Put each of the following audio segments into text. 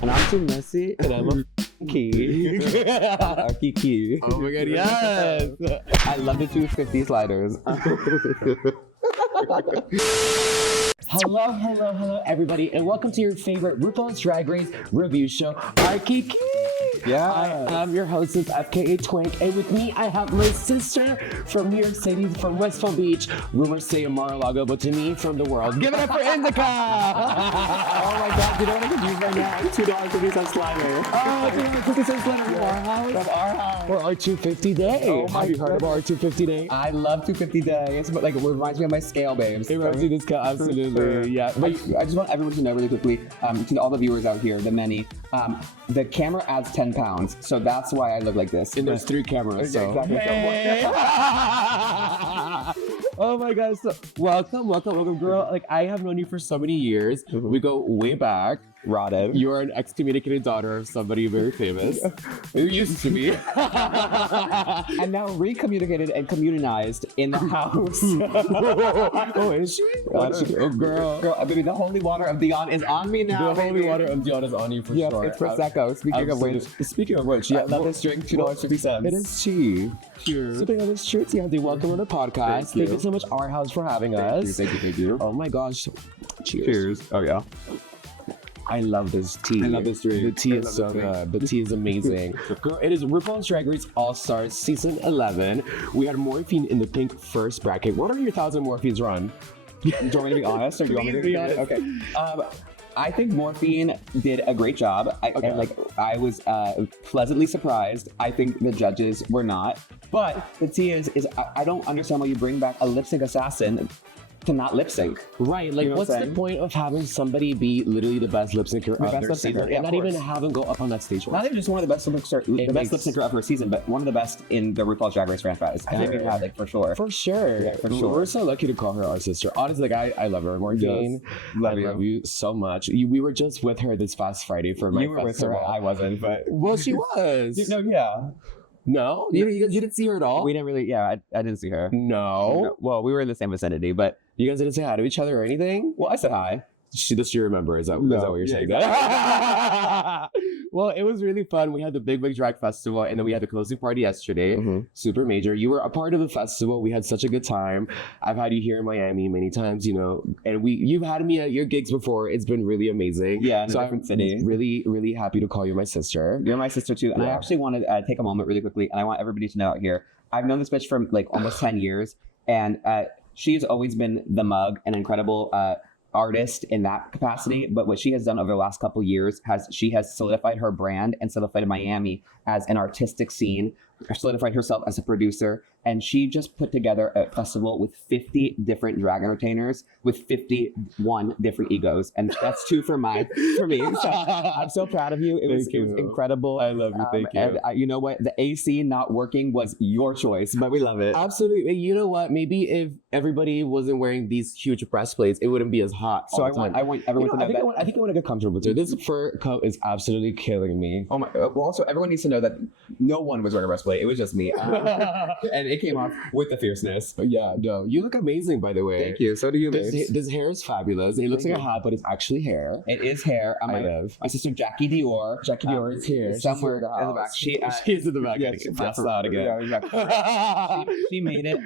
And I'm too messy, and I'm a key. R Kiki. Oh my god, yes! I love the 250 sliders. Hello, everybody, and welcome to your favorite RuPaul's Drag Race review show, R Kiki. Yeah. I am your hostess, FKA Twink, and with me, I have my sister from New York City, from West Palm Beach. Rumors say Mar-a-Lago, but to me, from the world. Give it up for Indica! Oh my god, you know what I can use right now? $2.50 slider. Oh, $2.50 slider from our house. From our house. For our 250 day. Oh my Have you heard about our 250 day? I love 250 days, but like it reminds me of my scale, babes. It reminds me of this guy, absolutely. Sure. Yeah. I just want everyone to know really quickly, to all the viewers out here, the many, the camera adds 10 pounds, so that's why I look like this. And there's 3 cameras, so. Exactly. Hey. Oh my gosh, so welcome, girl. Like, I have known you for so many years. We go way back. Rotted. You're an excommunicated daughter of somebody very famous. You used to be. And now recommunicated and communionized in the house. Oh, is she? Oh, girl. Girl, baby, the holy water of Dion is on me now. The holy water of Dion is on you for sure. It's Prosecco. Speaking of which, yeah, I love this drink, $2.50. It is cheap. Cheers. Speaking of this treats, Yandy, welcome on the podcast. Thank you so much, Our House, for having us. Thank you. Oh my gosh. Cheers. Oh yeah. I love this tea. I love this drink. The tea is so good. The tea is amazing. Girl, it is RuPaul's Drag Race All-Stars Season 11. We had Morphine in the pink first bracket. What are your thoughts on Morphine's run? Do you want me to be honest, or do you want me to be honest? Okay. I think Morphine did a great job. I was pleasantly surprised. I think the judges were not. But the tea is I don't understand why you bring back a lip sync assassin to not lip sync. Right, like, you know what's the point of having somebody be literally the best lip syncer of their season and not even have them go up on that stage? Not even just one of the best lip syncer of her season, but one of the best in the RuPaul's Drag Race franchise. And I mean that, like, for sure. For sure. Yeah, for sure. We're so lucky to call her our sister. Honestly, like, I love her. Morgan, I love you so much. We were just with her this past Friday for my festival. With her, I wasn't, but... Well, she was. No, yeah. No? You didn't see her at all? We didn't really, I didn't see her. No? Well, we were in the same vicinity, but... You guys didn't say hi to each other or anything? Well, I said hi. Does she remember? Is that what you're saying? Well, it was really fun. We had the Big Drag Festival, and then we had the closing party yesterday. Super major. You were a part of the festival. We had such a good time. I've had you here in Miami many times, you know, and you've had me at your gigs before. It's been really amazing. Yeah, in so a different city. Really, really happy to call you my sister. You're my sister too. And I actually want to take a moment really quickly, and I want everybody to know out here, I've known this bitch for like almost 10 years, and she's always been the mug, an incredible artist in that capacity. But what she has done over the last couple of years she has solidified her brand and solidified Miami as an artistic scene, solidified herself as a producer, and she just put together a festival with 50 different drag entertainers with 51 different egos, and that's 2 for me. So I'm so proud of you. It was incredible. I love you. Thank you. And you know what? The AC not working was your choice, but we love it. Absolutely. You know what? Maybe if everybody wasn't wearing these huge breastplates, it wouldn't be as hot. So I want everyone to know that. I think I want to get comfortable too. This fur coat is absolutely killing me. Oh my! Well, also everyone needs to know that no one was wearing a breastplate. It was just me, and it came off with the fierceness. Yeah, no, you look amazing, by the way. Thank you. So do you. This hair is fabulous. It looks like a hat, but it's actually hair. It is hair. My sister Jackie Dior. Jackie Dior is here. Somewhere in the back. She's in the back. Yes, that's loud again. Yeah, exactly. she made it.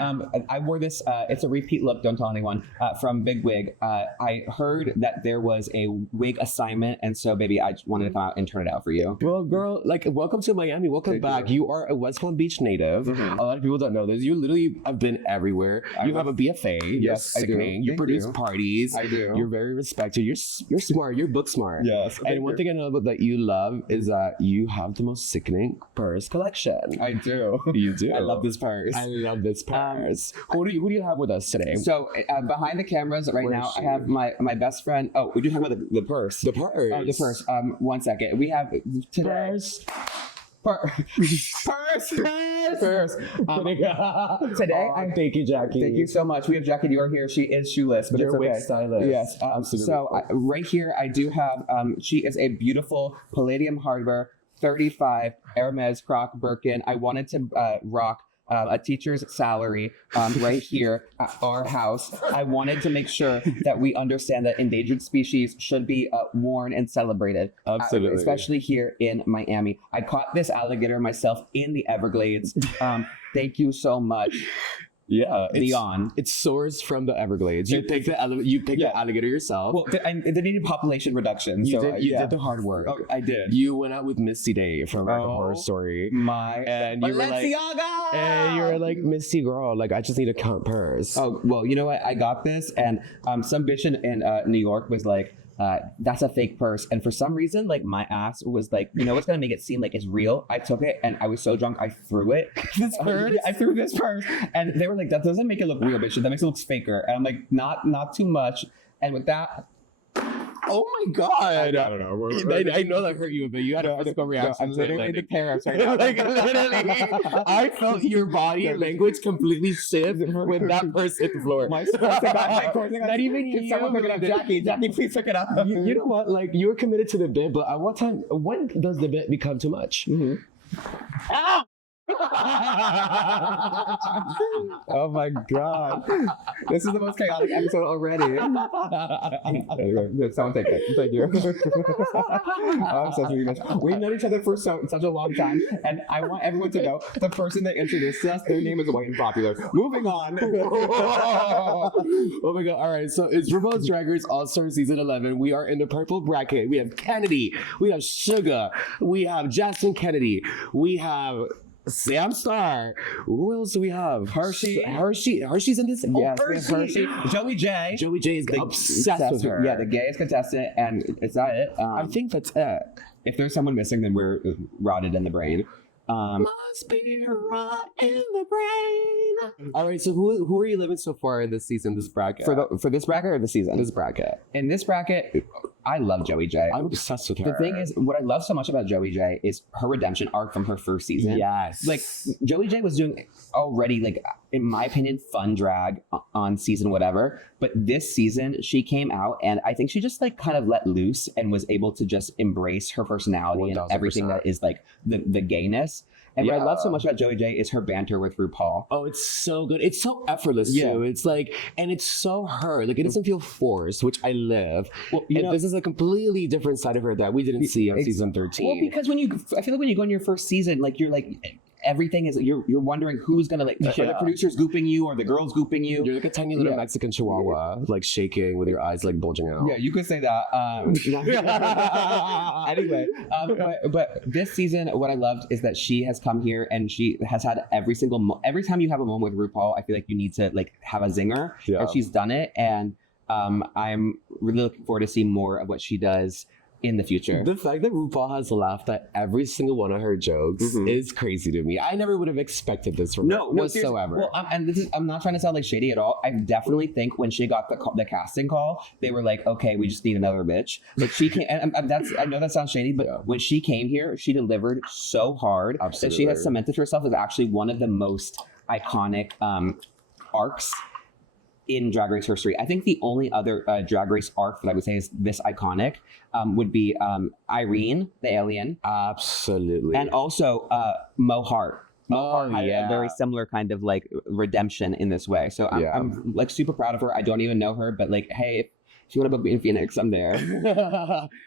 I wore this. It's a repeat look. Don't tell anyone. From Big Wig. I heard that there was a wig assignment, and so baby, I just wanted to come out and turn it out for you. Well, girl, like, welcome to Miami. Welcome back. You are a West Palm Beach native. A lot of people don't know this. You literally have been everywhere. You have a BFA. Yes, I do. You produce parties. I do. You're very respected. You're smart. You're book smart. Yes. And one thing I know that you love is that you have the most sickening purse collection. I do. You do. I love this purse. I love this purse. Who do you have with us today? So behind the cameras right now, I have my best friend. Oh, we do talk about the purse. The purse. The purse. 1 second. We have today. Purse. Today, thank you, Jackie. Thank you so much. We have Jackie Dior here. She is shoeless, but You're it's okay. wig stylist. Yes, absolutely. So right here, I do have. She is a beautiful Palladium hardware 35 Hermes Croc Birkin. I wanted to rock a teacher's salary right here at our house. I wanted to make sure that we understand that endangered species should be worn and celebrated. Absolutely. Especially here in Miami. I caught this alligator myself in the Everglades. Thank you so much. Yeah, Leon. It soars from the Everglades. You picked the alligator yourself. Well, they needed population reduction. You So did the hard work. Oh, I did. You went out with Misty Day from American Horror Story. And you were like, Balenciaga! and you were like, Misty girl, like I just need to count purse. Oh, well, you know what? I got this, and some bitch in New York was like, that's a fake purse. And for some reason, like my ass was like, you know what's gonna make it seem like it's real? I took it and I was so drunk I threw it. This purse? I threw this purse. And they were like, that doesn't make it look real, bitch. That makes it look faker. And I'm like, not too much. And with that, Oh my god! I don't know. I know that hurt you, but you had a physical reaction. I'm literally in the tariffs right now. Like literally, I felt your body language completely shift when that person hit the floor. My not even you. Can someone pick it up? Jackie, please pick it up. You know what? Like you were committed to the bit, but at what time? When does the bit become too much? Mm-hmm. Ah! Oh my god. This is the most chaotic episode already. Someone take it. Thank you. I'm such a bitch. We've known each other for such a long time, and I want everyone to know the person that introduced us, their name is white and popular. Moving on. Oh my god. All right. So it's RuPaul's Drag Race All-Star Season 11. We are in the purple bracket. We have Kennedy. We have Sugar. We have Jasmine Kennedy. We have Sam Star. Who else do we have? Hershey's in this. Yes, Hershey. Joey J. Joey J is obsessed with her. Yeah, the gayest contestant, and is that it? I think that's it. If there's someone missing, then we're rotted in the brain. Must be rot in the brain. All right, so who are you living so far in this season, this bracket? For this bracket or the season? This bracket. In this bracket, I love Joey J. I'm obsessed with her. The thing is, what I love so much about Joey J is her redemption arc from her first season. Yes. Like, Joey J was doing already, like, in my opinion, fun drag on season whatever. But this season, she came out and I think she just, like, kind of let loose and was able to just embrace her personality 1000%. And everything that is, like, the gayness. And what I love so much about Joey J is her banter with RuPaul. Oh, it's so good. It's so effortless too. It's like, and it's so her. Like it doesn't feel forced, which I live. Well, you know, this is a completely different side of her that we didn't see on season 13. Well, because I feel like when you go in your first season, like you're like, everything is you're wondering who's gonna like the producer's gooping you or the girl's gooping you. You're like a tiny little Mexican chihuahua, like shaking with your eyes like bulging out. Yeah, you could say that. Anyway, but this season, what I loved is that she has come here and she has had every time you have a moment with RuPaul, I feel like you need to like have a zinger, and she's done it, and I'm really looking forward to see more of what she does in the future. The fact that RuPaul has laughed at every single one of her jokes is crazy to me. I never would have expected this from her whatsoever. Well, I'm not trying to sound like shady at all. I definitely think when she got the casting call, they were like, okay, we just need another bitch. Like she came, and I know that sounds shady, but when she came here, she delivered so hard that she has cemented herself as actually one of the most iconic arcs in Drag Race history. I think the only other Drag Race arc that I would say is this iconic would be Irene, the alien. Absolutely. And also Mo Hart. Mo Hart had a very similar kind of like redemption in this way. So I'm like super proud of her. I don't even know her, but like, hey, if you want to book me in Phoenix, I'm there.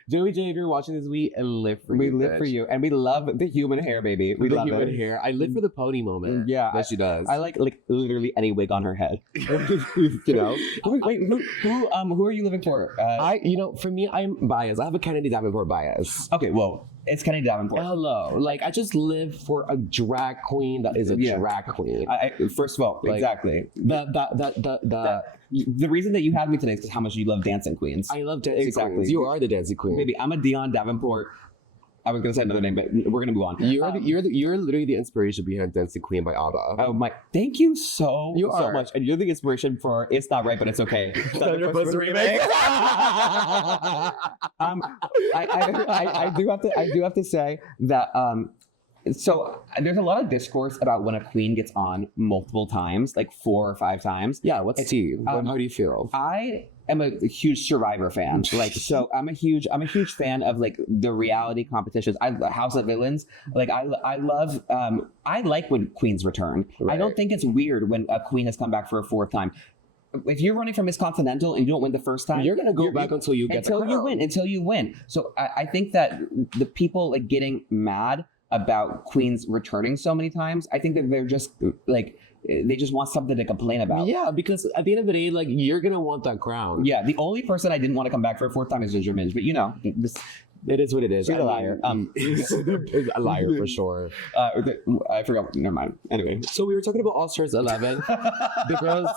Joey J, if you're watching this, we live for you. We live for you. And we love the human hair, baby. We love human hair. I live for the pony moment. Yeah. That she does. I like literally any wig on her head. You know? Wait, who are you living for? For me, I'm biased. I have a Kennedy Davenport bias. Okay, well, it's Kennedy Davenport. Hello. Like, I just live for a drag queen that is a drag queen. First of all, like, exactly. The reason that you had me today is because how much you love dancing queens. I love dancing queens. You are the dancing queen. Maybe I'm a Dion Davenport. I was gonna say another name, but we're gonna move on. You're literally the inspiration behind Dancing Queen by ABBA. Oh my! Thank you so much, and you're the inspiration for "It's Not Right, But It's Okay." Remake. I do have to say that So there's a lot of discourse about when a queen gets on multiple times, like 4 or 5 times. Yeah, what's tea? How do you feel? I am a huge Survivor fan. Like, so I'm a huge fan of like the reality competitions. House of Villains. Like, I love. I like when queens return. Right. I don't think it's weird when a queen has come back for a 4th time. If you're running for Miss Continental and you don't win the first time, you're gonna go back until you get until you win. So I think that the people like getting mad about queens returning so many times, I think that they're just like they just want something to complain about. Yeah, because at the end of the day, like you're gonna want that crown. Yeah, the only person I didn't want to come back for a 4th time is Ginger Minge, but you know, it is what it is. She's a liar. A liar for sure. I forgot. Never mind. Anyway, so we were talking about All Stars 11. the girls.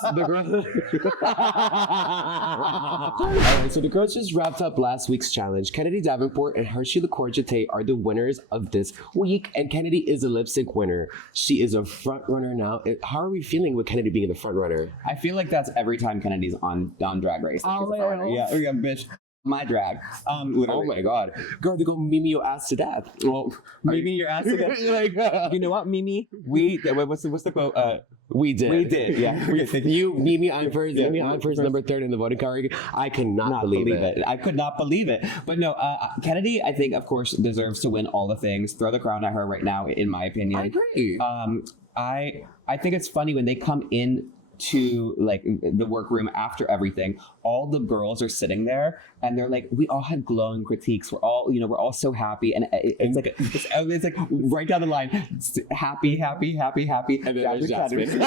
Alright, so the girls just wrapped up last week's challenge. Kennedy Davenport and Hershey LaCourgette are the winners of this week, and Kennedy is a lip sync winner. She is a front runner now. How are we feeling with Kennedy being the front runner? I feel like that's every time Kennedy's on Drag Race. Oh, yeah, bitch. My drag. Oh my god. Girl, they go Mimi your ass to death. Well, Mimi your ass to death. Like, you know what, Mimi? What's the quote? We did. Yeah. You, Mimi, I'm first. Yeah. Mimi, I'm first. Number 3rd in the voting card. I cannot believe it. I could not believe it. But no, Kennedy, I think, of course, deserves to win all the things. Throw the crown at her right now, in my opinion. I agree. I think it's funny when they come in to like the workroom after everything, all the girls are sitting there and they're like, we all had glowing critiques, we're all so happy, and it's like right down the line, happy, and then there's Jasmine.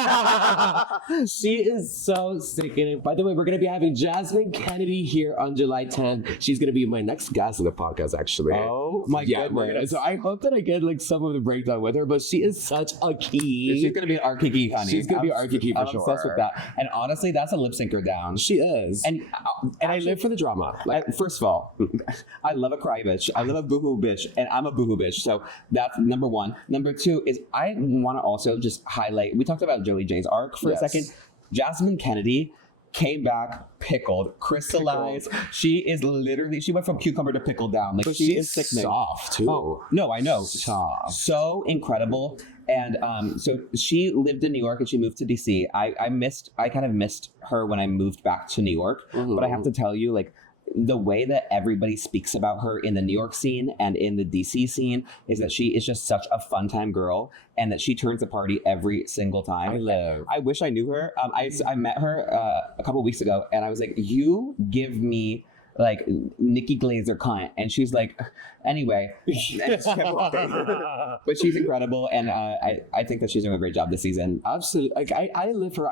She is so sickening. By the way, we're gonna be having Jasmine Kennedy here on July 10th. She's gonna be my next guest on the podcast, actually. Oh my goodness. So I hope that I get like some of the breakdown with her, but she is such a key. She's gonna be an R Kiki, honey. She's gonna be R Kiki for sure. With that. And honestly, that's a lip syncer down. She is. And I live for the drama. Like, first of all, I love a cry bitch. I love a boohoo bitch, and I'm a boohoo bitch. So that's number 1. Number 2 is I want to also just highlight. We talked about Joey J's arc for a second. Jasmine Kennedy came back pickled, crystallized. She is literally, she went from cucumber to pickle down. Like, she is sickening. Soft too. Oh, no, I know. Soft. So incredible. And so she lived in New York and she moved to DC. I kind of missed her when I moved back to New York. Mm-hmm. But I have to tell you, like, the way that everybody speaks about her in the New York scene and in the DC scene is that she is just such a fun time girl, and that she turns the party every single time. I wish I knew her. I met her a couple weeks ago, and I was like, you give me like Nikki Glazer cunt, and she's like, anyway. But she's incredible, and I think that she's doing a great job this season. Absolutely. Like I live for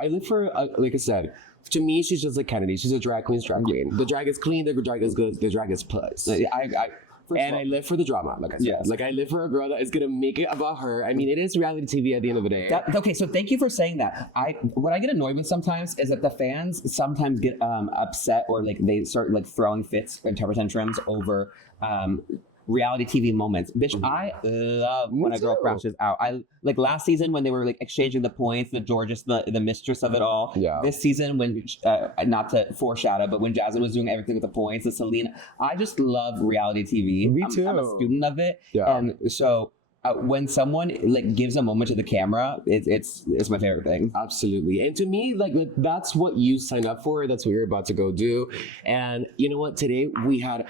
like I said, to me, she's just like Kennedy. She's a drag queen's drag queen. The drag is clean, the drag is good, the drag is plus. I live for the drama, like I said. Yes. Like, I live for a girl that is going to make it about her. I mean, it is reality TV at the end of the day. Okay, so thank you for saying that. What I get annoyed with sometimes is that the fans sometimes get upset, or like they start like throwing fits and temper tantrums over reality TV moments. Bitch, mm-hmm. I love when a girl crashes out. I like last season when they were like exchanging the points, the Georges, the mistress of it all. Yeah. This season when, not to foreshadow, but when Jasmine was doing everything with the points, the Selena, I just love reality TV. Me too. I'm a student of it. Yeah. And so when someone like gives a moment to the camera, it's my favorite thing. Absolutely. And to me, like that's what you signed up for. That's what you're about to go do. And you know what? Today we had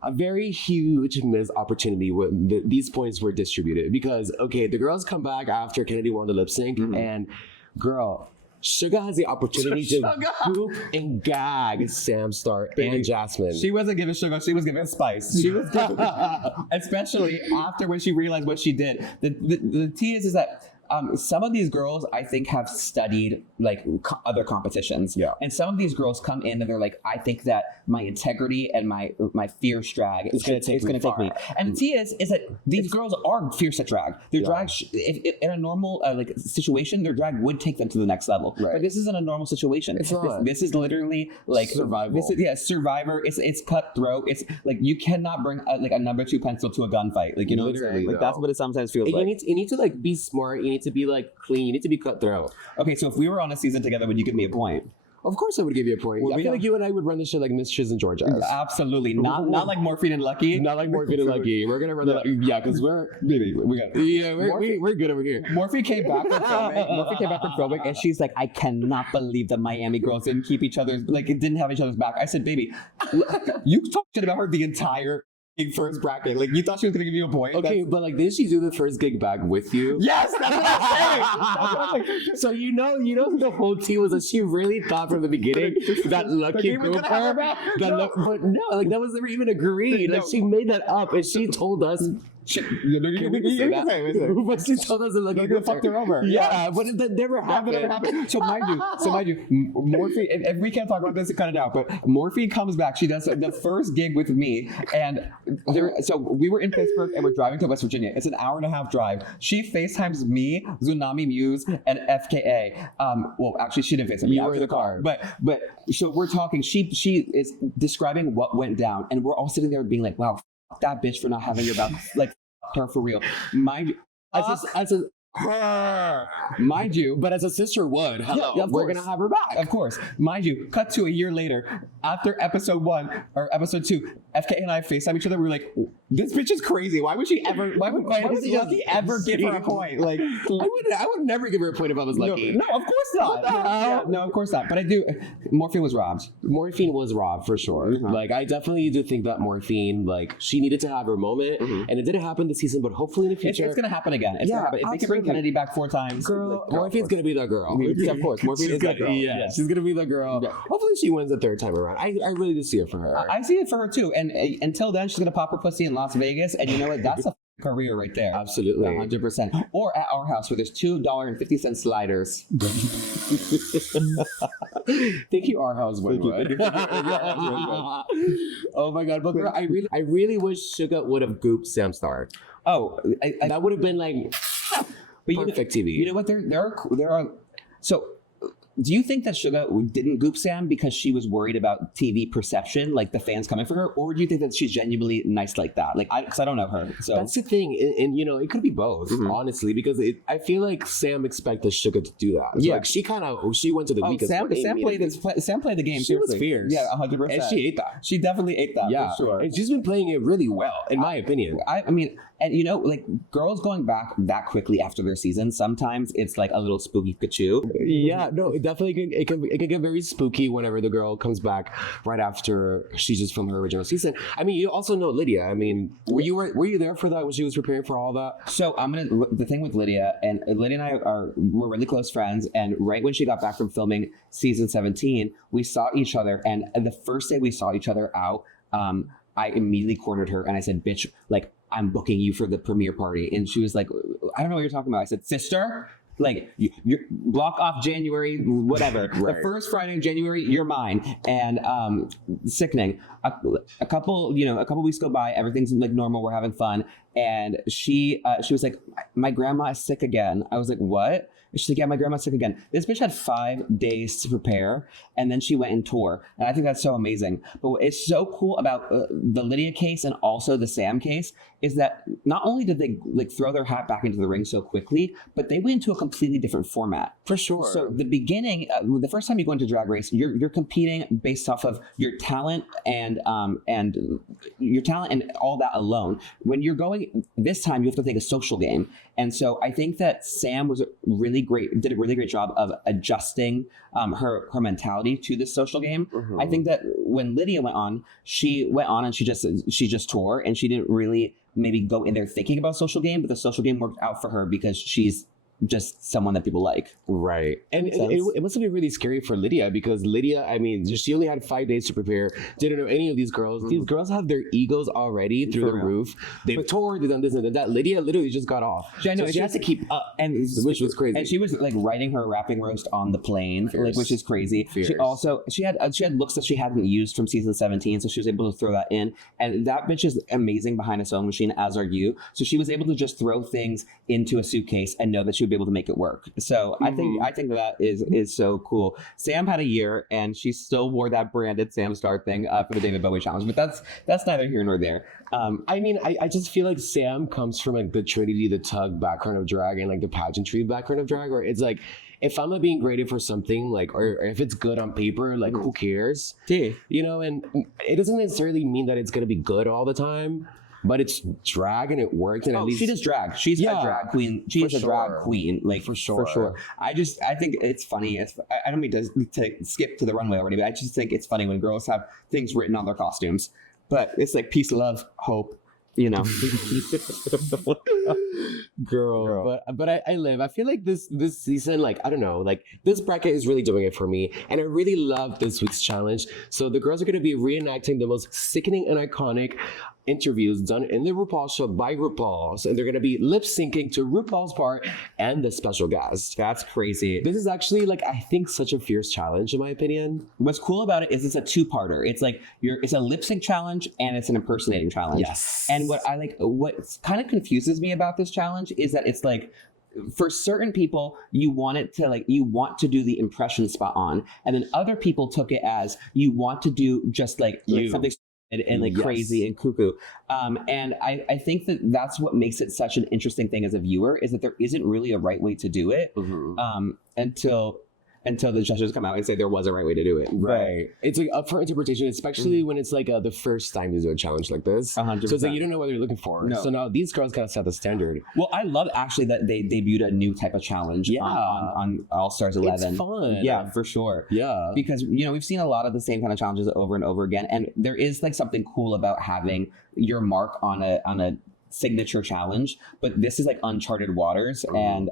a very huge missed opportunity when these points were distributed, because okay, the girls come back after Kennedy won the lip sync, mm-hmm. and girl, Sugar has the opportunity to boop and gag Sam Star and Jasmine. She wasn't giving Sugar, she was giving Spice. She was giving, especially after when she realized what she did. The tea is that some of these girls, I think, have studied like other competitions. Yeah. And some of these girls come in and they're like, I think that my integrity and my fierce drag is going to take me. And the tea is that these girls are fierce at drag. Their drag, if in a normal like situation, their drag would take them to the next level. Right. But this isn't a normal situation. It's not. This is literally like survival. Survivor. It's cutthroat. It's like you cannot bring like a number 2 pencil to a gunfight. Like, you know, literally, like that's what it sometimes feels like. You need to like be smart. You need to be like clean. You need to be cutthroat. Okay, so if we were on a season together, would you give me a point? Of course I would give you a point. Well, I feel like you and I would run this shit like Miss Chiz and Georgia. Absolutely. Not like Morphine and Lucky. Not like Morphine and Lucky. We're gonna run that. Yeah, because we're good over here. Morphine came back from filming, and she's like, I cannot believe that Miami girls didn't keep each other's, like, it didn't have each other's back. I said, baby, you talked shit about her the entire first bracket. Like, you thought she was gonna give you a point. Okay, but like, did she do the first gig back with you? Yes, that's what I'm saying. So you know, the whole team was that she really thought from the beginning that Lucky Cooper, but no, like that was never even agreed. Like she made that up, and she told us. But she told us like you fucked her over. Yeah, but that never happened. So mind you, Morphine. If we can't talk about this, cut it out. But Morphine comes back. She does the first gig with me, and so we were in Pittsburgh and we're driving to West Virginia. It's an hour and a half drive. She FaceTimes me, Tsunami Muse, and FKA. Well, actually, she didn't FaceTime me. You were in the car. But so we're talking. She is describing what went down, and we're all sitting there being like, wow. That bitch for not having your back, like her for real. Mind you, but as a sister would, hello, yeah, we're gonna have her back. Of course, mind you. Cut to a year later, after episode 1 or episode 2, FK and I FaceTime each other. We were like, "This bitch is crazy. Why would she ever? Why would Lucky ever give her a point? Like, I would never give her a point if I was Lucky. No, of course not. Yeah, no, of course not. But I do. Morphine was robbed. Morphine was robbed for sure. Mm-hmm. Like I definitely do think that Morphine, like she needed to have her moment, and it didn't happen this season, but hopefully in the future, it's gonna happen again. It's gonna happen. If they can bring Kennedy back 4 times, girl, Morphine's gonna be the girl. Of course, Morphine is that girl. Yeah, she's gonna be the girl. Yeah. Hopefully she wins the 3rd time around. I really do see it for her. I see it for her too. And until then, she's gonna pop her pussy in Las Vegas, and you know what? That's a career right there. Absolutely, 100%. Or at our house where there's $2.50 sliders. Thank you, our house. Oh my god, but girl, I really wish Suga would have gooped Sam Star. Oh, that would have been like perfect TV. You know what? There are. So, do you think that Suga didn't goop Sam because she was worried about TV perception, like the fans coming for her, or do you think that she's genuinely nice like that? Like, because I don't know her. So that's the thing, and you know, it could be both, honestly, because I feel like Sam expected Suga to do that. So, like she went to the weakest. Sam played the game. She was fierce. Yeah, 100%. And she ate that. She definitely ate that. Yeah, for sure. And she's been playing it really well, in my opinion. I mean. And you know, like girls going back that quickly after their season, sometimes it's like a little spooky Pikachu. Yeah, no, it definitely it can get very spooky whenever the girl comes back right after she's just from her original season. I mean, you also know Lydia. I mean, were you there for that when she was preparing for all that? So the thing with Lydia and I we're really close friends, and right when she got back from filming season 17, we saw each other, and the first day we saw each other out, I immediately cornered her and I said, "Bitch, like." I'm booking you for the premiere party." And she was like, I don't know what you're talking about. I said, "Sister, like you block off January, whatever. Right. The first Friday in January, you're mine." And sickening. A couple weeks go by, everything's like normal, we're having fun. And she was like, "My grandma is sick again." I was like, "What?" She's like, "Yeah, my grandma's sick again." This bitch had 5 days to prepare, and then she went and tour. And I think that's so amazing. But what is so cool about the Lydia case and also the Sam case is that not only did they like throw their hat back into the ring so quickly, but they went into a completely different format. For sure. So the beginning, the first time you go into Drag Race, you're competing based off of your talent and your talent and all that alone. When you're going this time, you have to take a social game. And so I think that Sam did a really great job of adjusting her mentality to this social game. Mm-hmm. I think that when Lydia went on and she just tore, and she didn't really maybe go in there thinking about social game, but the social game worked out for her because she's just someone that people like. Right. And it must have been really scary for Lydia, because Lydia, I mean, she only had 5 days to prepare, didn't know any of these girls. These girls have their egos already through the roof. They've toured, they've done this and that. Lydia literally just got off. Yeah, so she has to keep up, which was crazy. And she was like writing her rapping roast on the plane, like, which is crazy. Fierce. She had looks that she hadn't used from season 17, so she was able to throw that in. And that bitch is amazing behind a sewing machine, as are you. So she was able to just throw things into a suitcase and know that she would be able to make it work. So I think that is so cool. Sam had a year, and she still wore that branded Sam Star thing for the David Bowie challenge, but that's neither here nor there. I mean, I just feel like Sam comes from like the Trinity the Tug background of drag and like the pageantry background of drag, where it's like if I'm not being graded for something, like, or if it's good on paper, like, who cares? Yeah. You know, and it doesn't necessarily mean that it's gonna be good all the time, but it's drag and it worked. And at least she does drag. She's a drag queen. She is a drag queen, like for sure. I think it's funny. I don't mean to skip to the runway already, but I just think it's funny when girls have things written on their costumes. But it's like peace, love, hope. You know, girl. But I live. I feel like this season, like, I don't know, like, this bracket is really doing it for me, and I really love this week's challenge. So the girls are going to be reenacting the most sickening and iconic interviews done in the RuPaul show by RuPaul. So they're going to be lip syncing to RuPaul's part and the special guest. That's crazy. This is actually, like, I think such a fierce challenge in my opinion. What's cool about it is it's a two-parter. It's like it's a lip sync challenge and it's an impersonating challenge. Yes. And what kind of confuses me about this challenge is that it's like, for certain people, you want to do the impression spot on, and then other people took it as you want to do just like something and like crazy and cuckoo. And I think that's what makes it such an interesting thing as a viewer, is that there isn't really a right way to do it until the judges come out and say there was a right way to do it. Right. It's like up for interpretation, especially when it's like the first time to do a challenge like this. 100%. So it's like you don't know what you're looking for. No. So now these girls gotta set the standard. Well, I love actually that they debuted a new type of challenge on All Stars 11. It's fun. Yeah, for sure. Yeah. Because, you know, we've seen a lot of the same kind of challenges over and over again. And there is like something cool about having your mark on a signature challenge. But this is like uncharted waters. And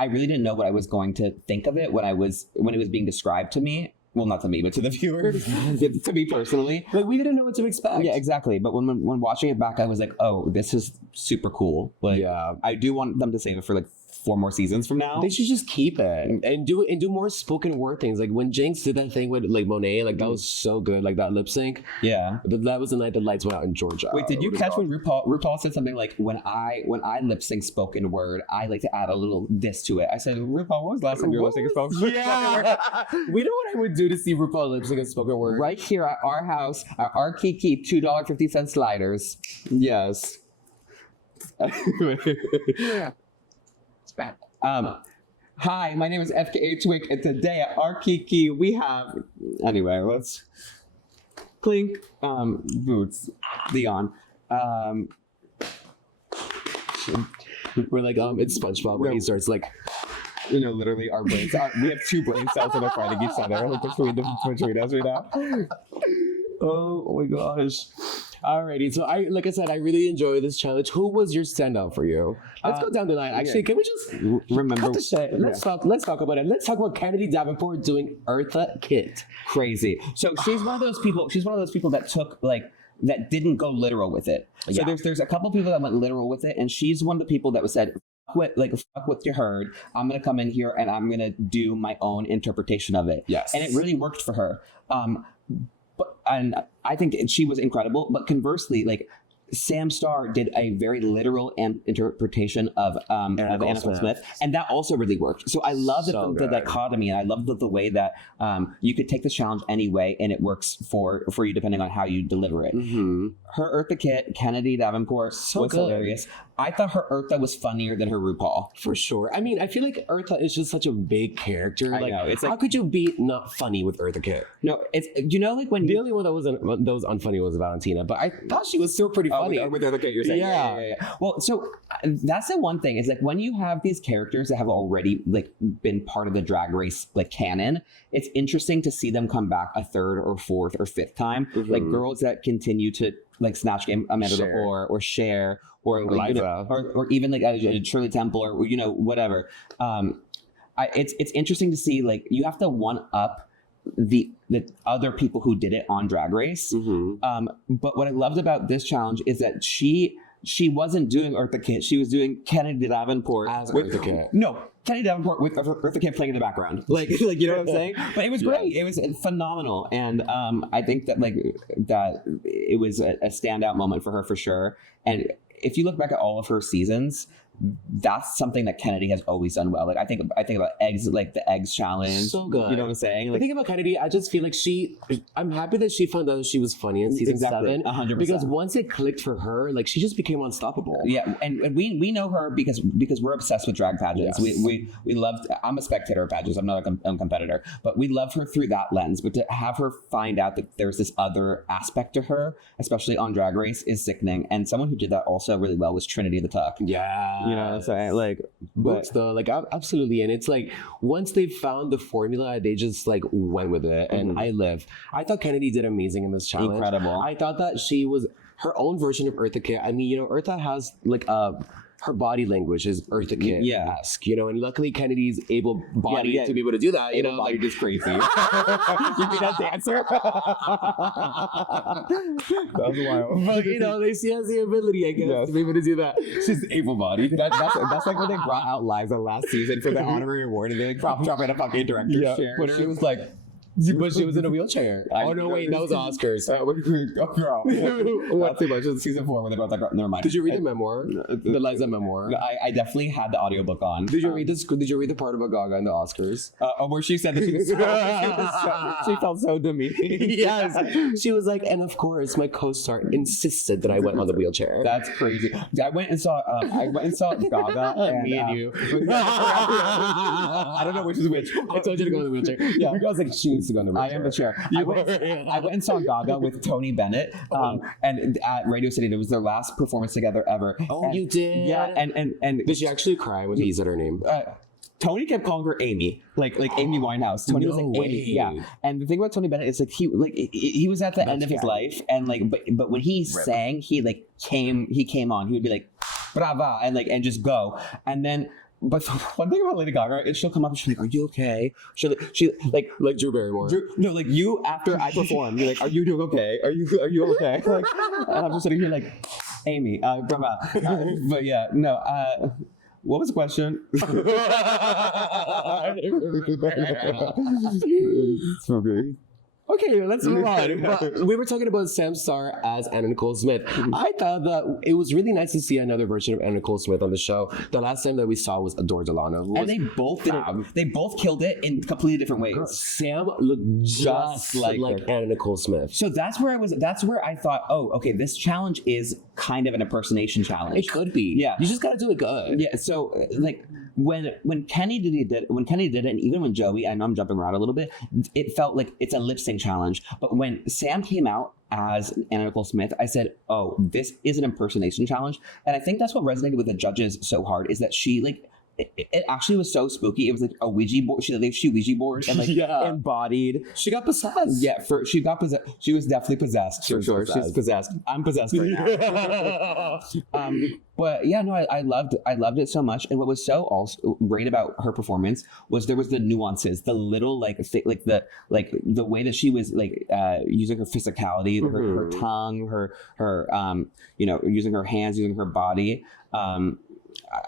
I really didn't know what I was going to think of it when it was being described to me. Well, not to me, but to the viewers, to me personally. Like, we didn't know what to expect. Yeah, exactly. But when watching it back, I was like, oh, this is super cool. Like, I do want them to save it for like 4 more seasons from now. They should just keep it and do more spoken word things. Like when Jinx did that thing with like Monet, like that was so good. Like that lip sync. Yeah. But that was the night the lights went out in Georgia. Wait, did you catch when RuPaul said something like, when I lip sync spoken word, I like to add a little diss to it. I said, RuPaul, what was the last time you were lip syncing spoken word? Yeah. We know what I would do to see RuPaul lip sync a spoken word. Right here at our house, at R Kiki, $2.50 sliders. Yes. Yeah. It's bad. Hi, my name is FKA Twink, and today at R Kiki we have. Anyway, let's clink boots. Leon. We're like it's SpongeBob where he starts like. You know, literally our brains. We have 2 brain cells that are fighting each other like between us right now. Oh my gosh. Alrighty, so like I said, I really enjoy this challenge. Who was your standout for you? Let's go down the line. Actually, can we just remember? Cut the shit. Let's talk about it. Let's talk about Kennedy Davenport doing Eartha Kitt. Crazy. So she's one of those people. She's one of those people that took that didn't go literal with it. So there's a couple people that went literal with it, and she's one of the people that was said, fuck what you heard. I'm gonna come in here and I'm gonna do my own interpretation of it. Yes, and it really worked for her. And I think she was incredible. But conversely, like Sam Starr did a very literal interpretation of Anna Smith, and that also really worked. So I love the dichotomy, and I love the way that you could take the challenge anyway, and it works for you depending on how you deliver it. Mm-hmm. Her Eartha Kitt, Kennedy Davenport was hilarious. I thought her Eartha was funnier than her RuPaul. For sure. I mean, I feel like Eartha is just such a big character. I know. It's like, how could you be not funny with Eartha Kitt? No, it's, you know, like when the only one that was unfunny was Valentina, but I thought she was still pretty funny. With Eartha Kitt, you're saying? Yeah. Well, so that's the one thing is like when you have these characters that have already like been part of the Drag Race like canon, it's interesting to see them come back a 3rd or 4th or 5th time. Mm-hmm. Like girls that continue to like Snatch Game Amanda Lepore or Cher or like, or even like Shirley Temple or you know whatever. It's interesting to see like you have to one up the other people who did it on Drag Race. Mm-hmm. But what I loved about this challenge is that she wasn't doing Eartha Kitt. She was doing Kennedy Davenport as Eartha Kitt. No, Kennedy Davenport with Eartha Kitt playing in the background. Like you know what I'm saying? But it was great. It was phenomenal, and I think that that it was a standout moment for her for sure. And if you look back at all of her seasons, that's something that Kennedy has always done well. Like I think about eggs, like the eggs challenge. So good. You know what I'm saying? The Like thing about Kennedy, I just feel like I'm happy that she found out she was funny in season 7. 100%. Because once it clicked for her, like she just became unstoppable. Yeah, and we know her because we're obsessed with drag pageants. Yes. We love. I'm a spectator of pageants. I'm not a competitor, but we love her through that lens. But to have her find out that there's this other aspect to her, especially on Drag Race, is sickening. And someone who did that also really well was Trinity the Tuck. Yeah. You know what I'm saying? Like, Books though, like absolutely. And it's like once they found the formula, they just like went with it. And I thought Kennedy did amazing in this challenge. Incredible. I thought that she was her own version of Eartha Kitt. I mean, you know, Eartha has like her body language is Eartha Kitt-esque, you know, and luckily Kennedy's able-bodied to be able to do that, you know, like just crazy. You mean that dancer? That was wild. But, you know, she has the ability, I guess, to be able to do that. She's able-bodied. That's like when they brought out Liza last season for the honorary award, and they like prop drop in a fucking director's chair. But She was like, but she was in a wheelchair. Oh no, wait, that was Oscars. What's too much? It's season 4 when they brought that. Never mind. Did you read the memoir? The Liza memoir? I definitely had the audiobook on. Did you read this? Did you read the part about Gaga in the Oscars? Where she said that she was she felt so demeaning. Yes. She was like, and of course, my co-star insisted that I went on the wheelchair. That's crazy. I went and saw Gaga and me and you. I don't know which is which. I told you to go on the wheelchair. Yeah. I was like, she needs to go on the wheelchair. I am the chair. I went and saw Gaga with Tony Bennett, and at Radio City. It was their last performance together ever. Oh, and, you did? Yeah, and did she actually cry when he said her name? Tony kept calling her Amy, like Amy Winehouse. Tony was like Amy, yeah. And the thing about Tony Bennett is like he was at the end of his life, and like but when he sang, he came on. He would be like brava and just go, and then. But one thing about Lady Gaga is she'll come up and she'll be like, "Are you okay?" She like Drew Barrymore. No, like you after I perform, you're like, "Are you doing okay? Are you okay?" Like, and I'm just sitting here like, "Amy, brava." But yeah, no. What was the question? It's okay. Okay, let's move on. But we were talking about Sam Starr as Anna Nicole Smith. I thought that it was really nice to see another version of Anna Nicole Smith on the show. The last time that we saw was Adore Delano. And they both did it. They both killed it in completely different ways. Sam looked just like Anna Nicole Smith. So that's where I thought, oh, okay, this challenge is kind of an impersonation challenge. It could be. Yeah. You just gotta do it good. Yeah. So like when Kennedy did it, and even when Joey, I know I'm jumping around a little bit, it felt like it's a lip sync challenge. But when Sam came out as Anna Nicole Smith, I said, oh, this is an impersonation challenge. And I think that's what resonated with the judges so hard, is that she like it actually was so spooky. It was like a Ouija board. She Ouija board and like embodied. She got possessed. Yeah, she got possessed. She was definitely possessed for sure. She's possessed. I'm possessed right now. But yeah, no, I loved it so much. And what was so also great about her performance was there was the nuances, the little the way that she was like using her physicality, her tongue, her using her hands, using her body.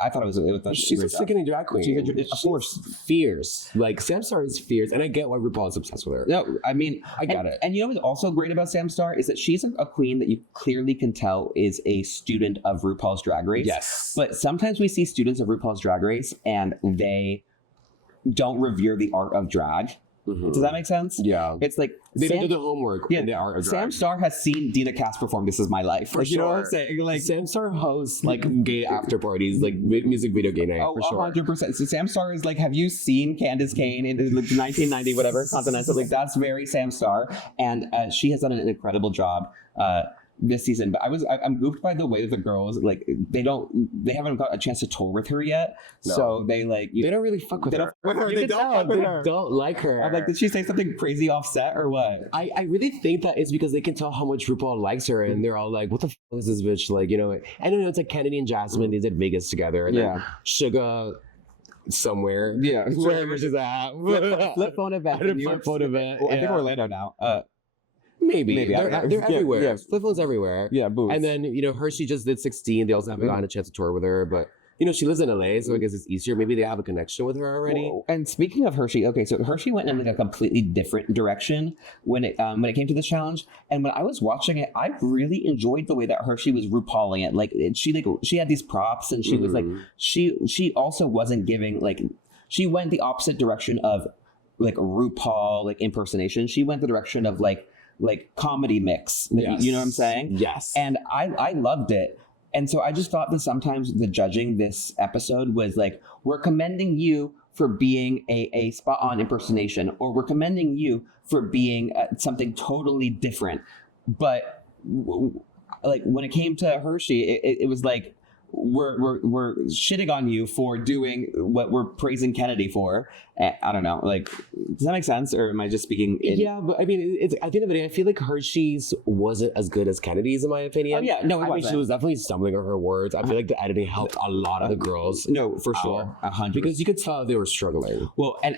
I thought it was she's a sickening drag queen. Of course, fierce. Like Sam Starr is fierce, and I get why RuPaul is obsessed with her. No, I mean I got it. And you know what's also great about Sam Starr is that she's a queen that you clearly can tell is a student of RuPaul's Drag Race. Yes, but sometimes we see students of RuPaul's Drag Race and they don't revere the art of drag. Mm-hmm. Does that make sense? Yeah. It's like they don't do the homework in the art of drag. Sam Starr has seen Dina Cass perform This Is My Life. For sure. You know what I'm saying? Like Sam Starr hosts like gay after parties, like music video gay night. For sure. 100%. So Sam Starr is like, have you seen Candace Cain in 1990, whatever, Continental? Like that's very Sam Starr. And she has done an incredible job this season. But I'm goofed by the way that the girls like they haven't got a chance to tour with her yet. No. So they don't really fuck with her. They don't like her. I'm like, did she say something crazy offset or what? I really think that it's because they can tell how much RuPaul likes her, and they're all like, what the fuck is this bitch? Like, you know, I don't know, it's like Kennedy and Jasmine, they did Vegas together, and then Sugar somewhere. Yeah. Wherever she's at. Flip phone event. Flip phone event. Well, I think Orlando now. Maybe. They're everywhere. Yeah. Flip phone's everywhere. Yeah, boots. And then, you know, Hershey just did 16. They also haven't gotten a chance to tour with her, but you know, she lives in LA, so I guess it's easier. Maybe they have a connection with her already. Whoa. And speaking of Hershey, okay, so Hershey went in like a completely different direction when it came to this challenge. And when I was watching it, I really enjoyed the way that Hershey was RuPauling it. Like she had these props, and she was like she also wasn't giving like she went the opposite direction of like RuPaul like impersonation. She went the direction of like comedy mix. Yes. You know what I'm saying? Yes. And I loved it. And so I just thought that sometimes the judging this episode was like, we're commending you for being a spot on impersonation, or we're commending you for being something totally different. But like when it came to Hershey, it was like, we're shitting on you for doing what we're praising Kennedy for. I don't know. Like, does that make sense, or am I just speaking? Yeah, but I mean, it's at the end of the day, I feel like Hershey's wasn't as good as Kennedy's, in my opinion. Oh yeah, no, I mean, she was definitely stumbling over her words. I feel like the editing helped a lot of the girls. No, for sure, 100%. Because you could tell they were struggling. Well, and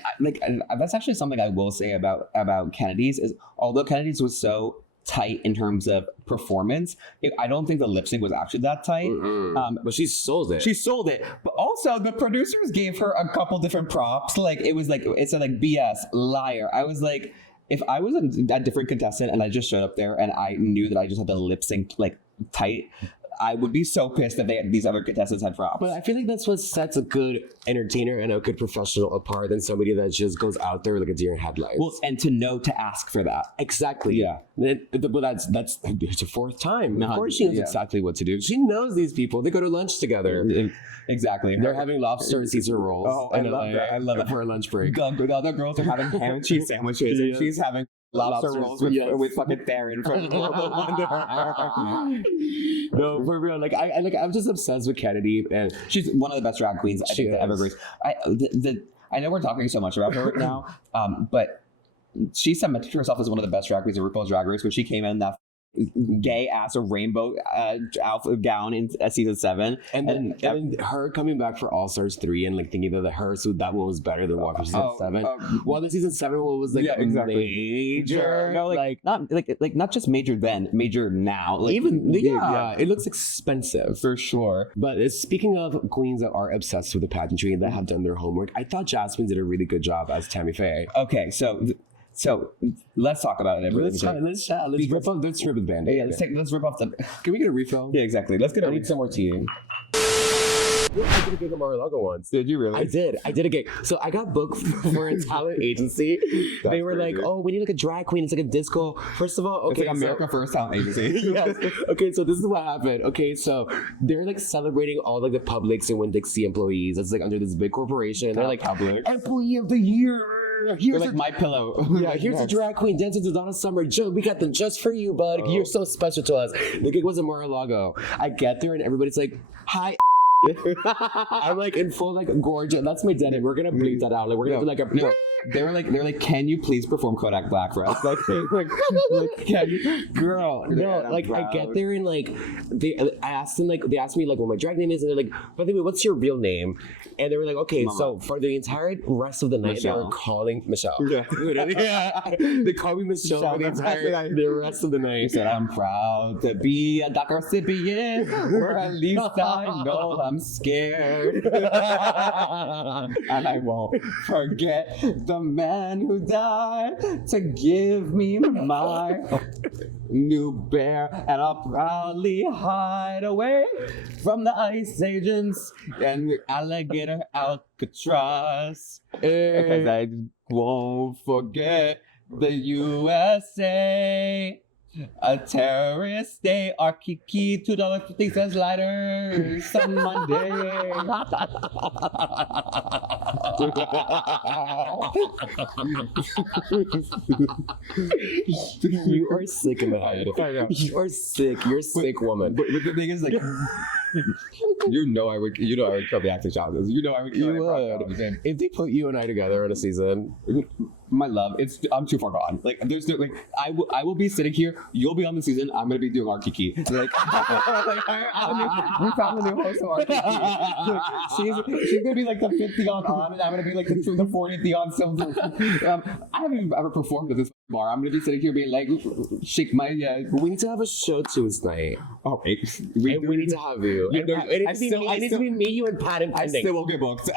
that's actually something I will say about Kennedy's is, although Kennedy's was so tight in terms of performance, I don't think the lip sync was actually that tight. But she sold it. She sold it. But also the producers gave her a couple different props. Like it said like BS, liar. I was like, if I was a different contestant and I just showed up there and I knew that I just had to lip sync like tight, I would be so pissed that these other contestants had props. But I feel like that's what sets a good entertainer and a good professional apart than somebody that just goes out there like a deer in headlights. Well, and to know to ask for that. Exactly. Yeah. But that's it's a fourth time. Of course she knows exactly what to do. She knows these people. They go to lunch together. Exactly. They're having lobster and Caesar rolls. Oh, I love that. I love it. For a lunch break. The other girls are having ham and cheese sandwiches, and she's having lobster rolls with fucking Theron from Wonder. No, for real. Like I'm just obsessed with Kennedy, and she's one of the best drag queens I think that ever graced. I know we're talking so much about her right now, but she cemented herself as one of the best drag queens in RuPaul's Drag Race when she came in that gay ass rainbow outfit gown in season 7, and then her coming back for All Stars 3 and like thinking that that one was better than one for season 7. Well, the season 7 one was like major, no, not just major then, major now. Like, even it looks expensive for sure. But speaking of queens that are obsessed with the pageantry and that have done their homework, I thought Jasmine did a really good job as Tammy Faye. Okay, so let's talk about it. Let's rip off this ribbon band. Yeah, let's rip off the. Can we get a refill? Yeah, exactly. Let's get. I need some more tea. I did a gig at Mar-a-Lago once. Did you really? I did a gig. So I got booked for a talent agency. They were like, "Oh, we need like a drag queen. It's like a disco." First of all, okay, it's like America First talent agency. Yes. Okay, so this is what happened. Okay, so they're like celebrating all like the Publix and Winn-Dixie employees. That's like under this big corporation. They're like Publix Employee of the Year. Here's like My Pillow. Yeah, here's a drag queen dancing to Donna Summer. Joe, we got them just for you, bud. You're so special to us. The gig was in Mar-a-Lago. I get there and everybody's like, "Hi." I'm like in full like gorgeous. That's my denim. We're gonna bleep that out. Like we're gonna do like a. They're like, can you please perform Kodak Black for us? Like can you, girl? No, like I get there and like they asked me like what my drag name is, and they're like, by the way, what's your real name? And they were like, okay, Mama. So for the entire rest of the night, Michelle. they were calling Michelle. Yeah, they call me Michelle for the rest of the night. You said, I'm proud to be a DACA recipient, or at least I know I'm scared, and I won't forget the man who died to give me my new bear, and I'll proudly hide away from the ice agents and the alligator Alcatraz, because I won't forget the USA. A terrorist day, R Kiki, $2.50 lighters on Monday. You are sick in the head. You are sick. You're a sick woman. But the thing is, like, you know I would kill the acting challenges. You know I would kill if they put you and I together in a season. My love, I'm too far gone. Like there's no, like I will be sitting here. You'll be on the season. I'm gonna be doing R Kiki. Like, we found the new host of R Kiki. Like, she's gonna be like the 50th on, and I'm gonna be like the 40th on. I haven't even ever performed at this bar. I'm gonna be sitting here being like, shake my. We need to have a show tunes night. All right, we need to have you. It needs to be me, you, and Pat and I Pending. still will get booked.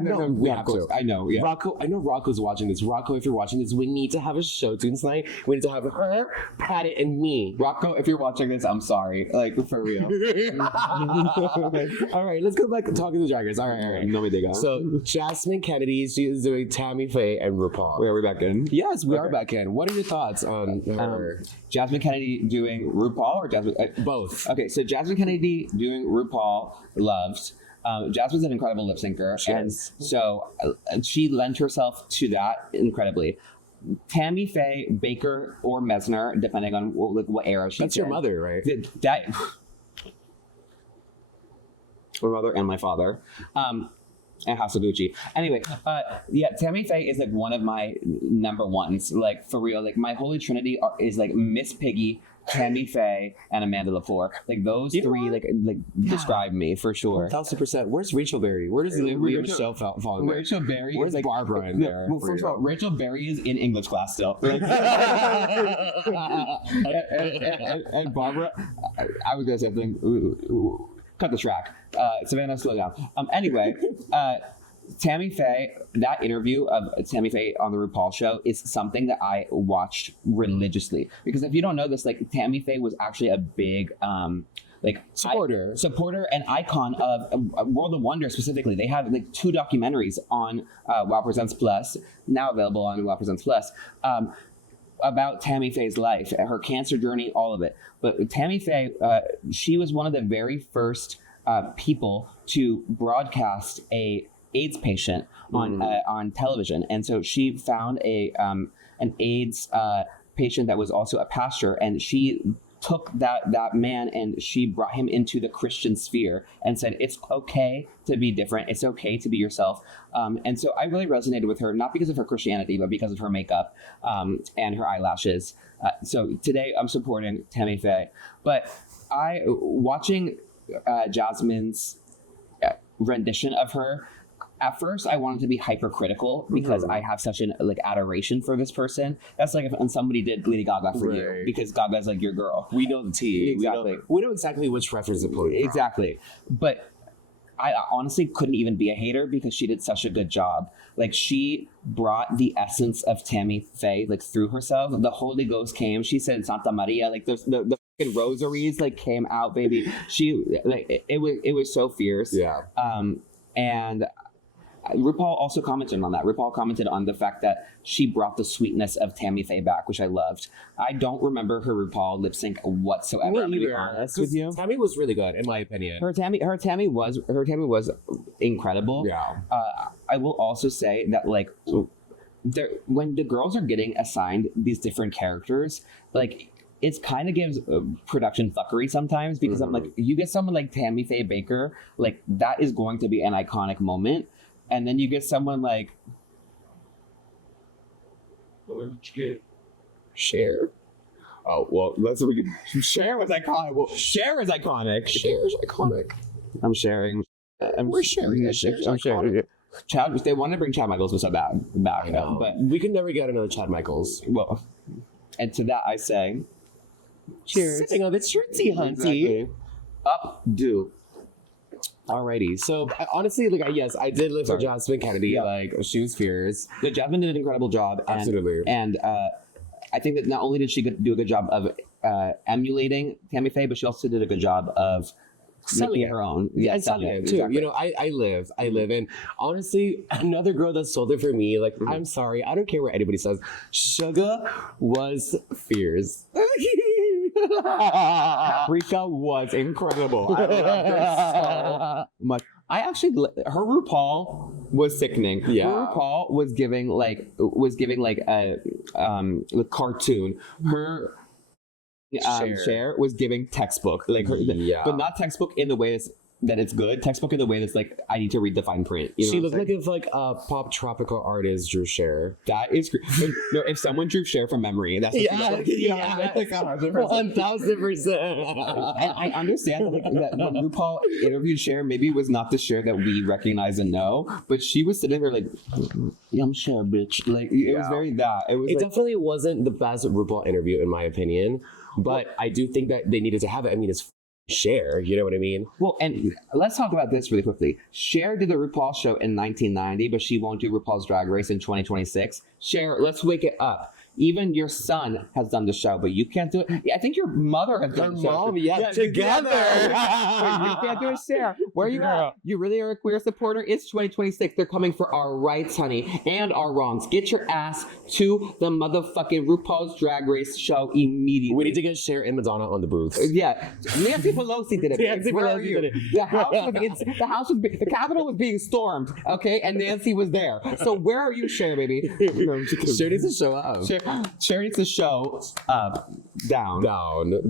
No, we have to. I know. Yeah. Rocco, I know Rocco's watching this. Rocco, if you're watching this, we need to have a show tunes night. We need to have her, Pat, and me. Rocco, if you're watching this, I'm sorry. Like, for real. All right, let's go back to Talking to Drag Race. All right. No me diga. So, Jasmine Kennedy, she is doing Tammy Faye and RuPaul. Wait, are we back in? Yes, we are back in. What are your thoughts on her? Jasmine Kennedy doing RuPaul or Jasmine? Both. Okay, so Jasmine Kennedy doing RuPaul, loved. Jasmine's an incredible lip syncer, and so she lent herself to that incredibly. Tammy Faye, Baker, or Mesner, depending on what era she's in. That's your mother, right? That my mother and my father. And House of Gucci. Anyway, Tammy Faye is like one of my number ones. Like for real, like my holy trinity is like Miss Piggy, Tammy Faye, and Amanda Lepore. Like those three, like describe me for sure. 1,000%. Where's Rachel Berry? Where does Michelle fall in there? Rachel Berry. Where's like Barbara in there? Well, first of all, Rachel Berry is in English class still. Like, and Barbara, I was gonna say something. Cut the track. Savannah, slow down. Anyway, Tammy Faye, that interview of Tammy Faye on the RuPaul show is something that I watched religiously. Because if you don't know this, like Tammy Faye was actually a big supporter and icon of World of Wonder specifically. They have like 2 documentaries on Wow Presents Plus, now available on Wow Presents Plus. About Tammy Faye's life, her cancer journey, all of it. But Tammy Faye, she was one of the very first people to broadcast a AIDS patient on television, and so she found an AIDS patient that was also a pastor, and she took that man and she brought him into the Christian sphere and said, it's okay to be different. It's okay to be yourself. And so I really resonated with her, not because of her Christianity, but because of her makeup and her eyelashes. So today I'm supporting Tammy Faye. But watching Jasmine's rendition of her, at first, I wanted to be hypercritical because I have such an adoration for this person. That's like if somebody did Lady Gaga for you, because Gaga's like your girl. We know the tea. Exactly. We know exactly which reference to put it from. Exactly. But I honestly couldn't even be a hater because she did such a good job. Like she brought the essence of Tammy Faye through herself. The Holy Ghost came. She said Santa Maria. The fucking rosaries came out, baby. She it was so fierce. Yeah. And RuPaul also commented on that. RuPaul commented on the fact that she brought the sweetness of Tammy Faye back, which I loved. I don't remember her RuPaul lip sync whatsoever. I'm gonna be honest with you. Tammy was really good, in my opinion. Her Tammy was incredible. Yeah. I will also say that when the girls are getting assigned these different characters, it kind of gives production fuckery sometimes because I'm like, you get someone like Tammy Faye Baker, that is going to be an iconic moment. And then you get someone like Cher. Oh, well, that's what we can. Cher was iconic. Well, Cher is iconic. Cher's iconic. I'm sharing. We're sharing. I'm sharing. Chad, they wanted to bring Chad Michaels back, but we can never get another Chad Michaels. Well, and to that I say, cheers. Sipping of its shirty, hunty. Exactly. Up, do. Alrighty, so honestly, yes, I did live for Jasmine Kennedy. Yeah. She was fierce. Yeah, Jasmine did an incredible job. Absolutely. And I think that not only did she do a good job of emulating Tammy Faye, but she also did a good job of making her own. Yeah, and selling it too. Exactly. I live, and honestly, another girl that sold it for me. I'm sorry, I don't care what anybody says. Sugar was fierce. Paprika was incredible. I loved her so much. Her RuPaul was sickening. Yeah. Her RuPaul was giving a cartoon. Her Cher was giving textbook, but not textbook in the way that it's good. Textbook in the way that's like I need to read the fine print. You know She what I'm looked saying? like if a pop tropical artist drew Cher. That is no. If someone drew Cher from memory, that's what she looked like. Like 100%. 1000%. And I understand that when RuPaul interviewed Cher, maybe it was not the Cher that we recognize and know, but she was sitting there like, yeah, I'm Cher, bitch. Like it was very that. It was. It like, definitely wasn't the best RuPaul interview, in my opinion, but I do think that they needed to have it. I mean, it's Cher, you know what I mean? well, and let's talk about this really quickly. Cher did the RuPaul show in 1990, but she won't do RuPaul's Drag Race in 2026. Cher, let's wake it up. Even your son has done the show, but you can't do it. Yeah, I think your mother has done the show. Mom, yeah, together. But you can't do it, Cher. Where are you at? You really are a queer supporter? It's 2026. They're coming for our rights, honey, and our wrongs. Get your ass to the motherfucking RuPaul's Drag Race show immediately. We need to get Cher and Madonna on the booth. Yeah, Nancy Pelosi did it. Nancy Where are Pelosi you? did it. The Capitol was being stormed, okay, and Nancy was there. So where are you, Cher, baby? No, Cher needs to show up. Cher needs to show up, down.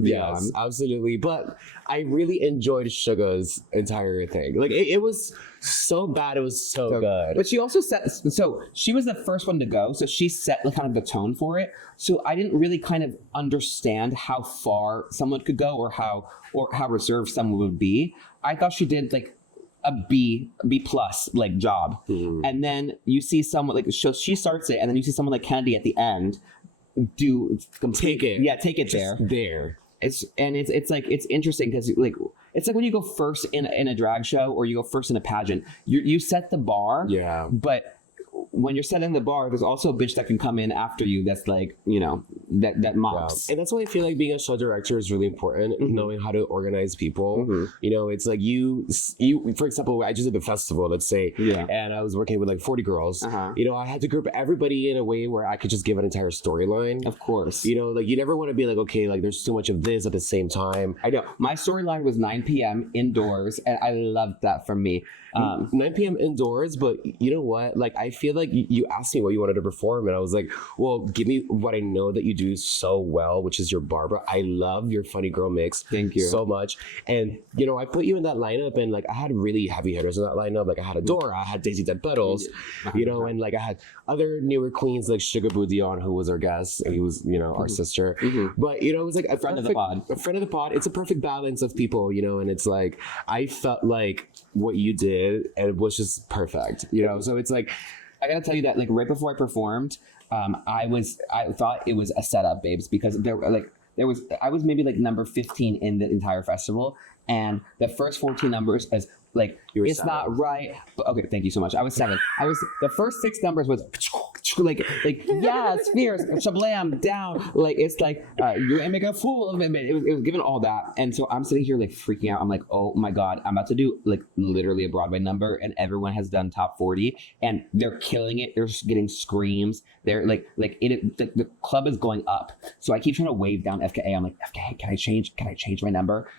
Yes, absolutely. But I really enjoyed Suga's entire thing. Like it was so bad, it was so good. But she also set, so she was the first one to go, so she set kind of the tone for it. So I didn't really kind of understand how far someone could go or how reserved someone would be. I thought she did like a B plus like job. And then you see someone like, so she starts it, and then you see someone like Kennedy at the end take it there. It's interesting because like it's like when you go first in a drag show or you go first in a pageant, you set the bar, but when you're setting the bar, there's also a bitch that can come in after you that's like, you know, that mops. And that's why I feel like being a show director is really important, knowing how to organize people. You know, it's like you for example, I just did the festival, let's say, and I was working with like 40 girls. You know, I had to group everybody in a way where I could just give an entire storyline. Of course. You know, like you never want to be like, okay, like there's too much of this at the same time. I know. My storyline was 9 p.m. indoors, and I loved that from me. 9 p.m. indoors, but you know what? Like, I feel like you asked me what you wanted to perform, and I was like, well, give me what I know that you do so well, which is your Barbara. I love your funny girl mix. Thank you so much. And, you know, I put you in that lineup, and like, I had really heavy hitters in that lineup. Like, I had Adora, I had Daisy Dead Petals, you know, and like, I had other newer queens like Sugar Boo Dion, who was our guest, and he was, you know, our sister. But, you know, it was like a friend of the pod. A friend of the pod. It's a perfect balance of people, you know, and it's like, I felt like what you did, and it was just perfect, you know. So it's like, I gotta tell you that like right before I performed, I thought it was a setup, babes, because I was maybe like number 15 in the entire festival, and the first 14 numbers is like, it's 7. Not right. But, okay, thank you so much. I was 7. The first 6 numbers was like yes, fierce, shablam, down. Like it's like you're gonna make a fool of it. It was given all that, and so I'm sitting here like freaking out. I'm like, oh my god, I'm about to do like literally a Broadway number, and everyone has done top 40, and they're killing it. They're getting screams. They're the club is going up. So I keep trying to wave down FKA. I'm like, FKA, can I change my number,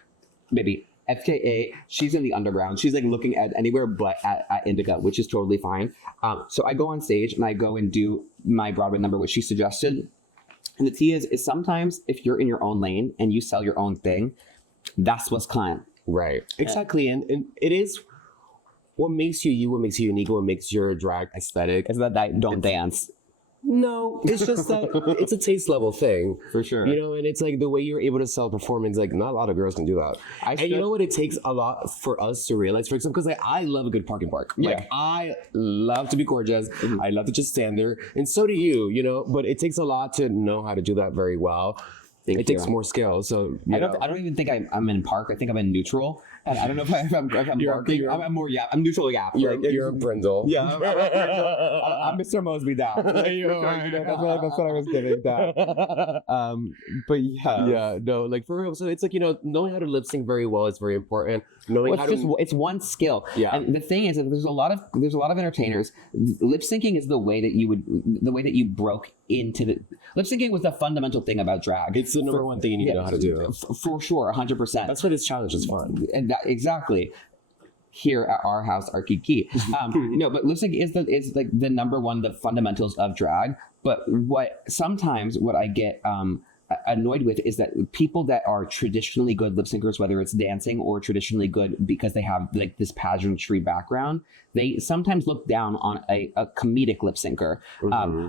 baby? FKA, she's in the underground. She's like looking at anywhere but at Indica, which is totally fine. So I go on stage and I go and do my Broadway number, which she suggested. And the tea is sometimes if you're in your own lane and you sell your own thing, that's what's client. Right. Exactly. And it is what makes you, what makes you unique, what makes your drag aesthetic. Is that I don't dance. No, it's just that it's a taste level thing. For sure. You know, and it's like the way you're able to sell performance, like not a lot of girls can do that. And you know what? It takes a lot for us to realize, for example, because like I love a good parking park. Yeah. Like I love to be gorgeous. I love to just stand there. And so do you know, but it takes a lot to know how to do that very well. It takes more skill. So I don't even think I'm in park. I think I'm in neutral. And I don't know if I'm barking. I'm more yap. I'm neutral yap. You're a brindle. Yeah, I'm Mr. Mosby down. That's what I was giving that. But yeah, no, like for real. So it's like, you know, knowing how to lip sync very well is very important. Knowing it's one skill. Yeah. And the thing is that there's a lot of entertainers. Lip syncing is the way that you broke into the lip syncing was the fundamental thing about drag. It's the number one thing you need to know how to do. For sure, 100%. That's why this challenge is fun. And exactly. Here at our house, R Kiki. No, but lip sync is like the number one, the fundamentals of drag. But what I get annoyed with is that people that are traditionally good lip syncers, whether it's dancing or traditionally good because they have like this pageantry background, they sometimes look down on a comedic lip syncer,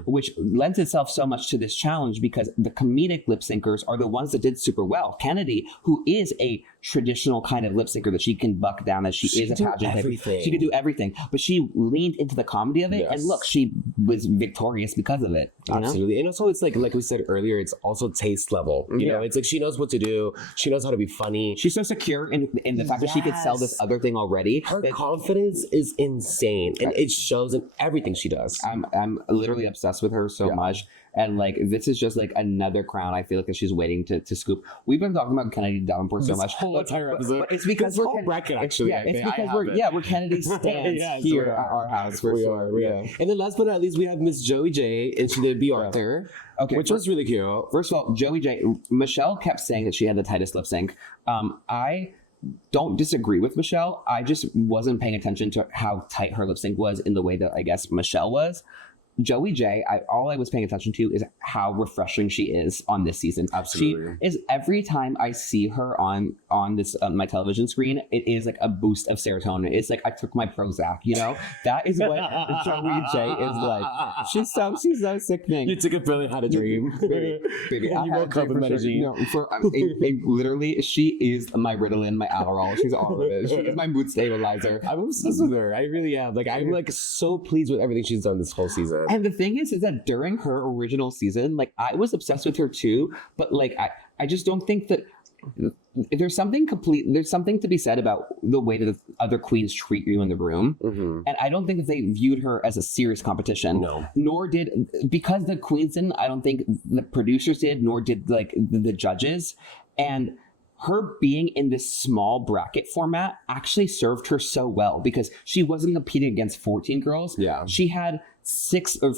which lends itself so much to this challenge because the comedic lip syncers are the ones that did super well. Kennedy, who is a traditional kind of lip syncer that she can buck down as she is a pageant type. She could do everything, but she leaned into the comedy of it, and look, she was victorious because of it. Absolutely. And also it's like we said earlier, it's also taste level. You know, it's like she knows what to do. She knows how to be funny. She's so secure in the fact that she could sell this other thing already. Her confidence is insane, and it shows in everything she does. I'm literally obsessed with her so much. And like this is just like another crown I feel like that she's waiting to scoop. We've been talking about Kennedy Davenport so much. Whole entire episode. But it's because we're bracket actually. Yeah, it's because we're Kennedy stands here at our house for sure. And then last but not least, we have Miss Joey J, and she did Be Arthur. Okay, which was really cute. First of all, Joey J. Michelle kept saying that she had the tightest lip sync. I don't disagree with Michelle. I just wasn't paying attention to how tight her lip sync was in the way that I guess Michelle was. Joey J, all I was paying attention to is how refreshing she is on this season. Absolutely. She is, every time I see her on this my television screen, it is like a boost of serotonin. It's like I took my Prozac, you know? That is what Joey J is like. She's so sickening. You took a pill and had a dream. Baby, I woke up with Medellin. Literally, she is my Ritalin, my Adderall. She's all of it. She is my mood stabilizer. I'm obsessed with her. I really am. Like, I'm like so pleased with everything she's done this whole season. And the thing is that during her original season, like I was obsessed with her too, but like I just don't think that there's something to be said about the way that the other queens treat you in the room. And I don't think that they viewed her as a serious competition. No. Nor did, because the queens didn't, I don't think the producers did, nor did like the judges. And her being in this small bracket format actually served her so well because she wasn't competing against 14 girls. Yeah. She had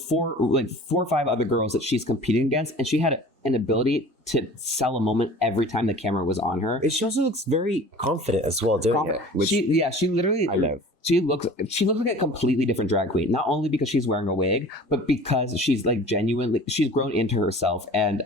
four or five other girls that she's competing against, and she had an ability to sell a moment every time the camera was on her. And she also looks very confident as well doing it. Which she literally, I love. She looks like a completely different drag queen, not only because she's wearing a wig, but because she's like genuinely, she's grown into herself. And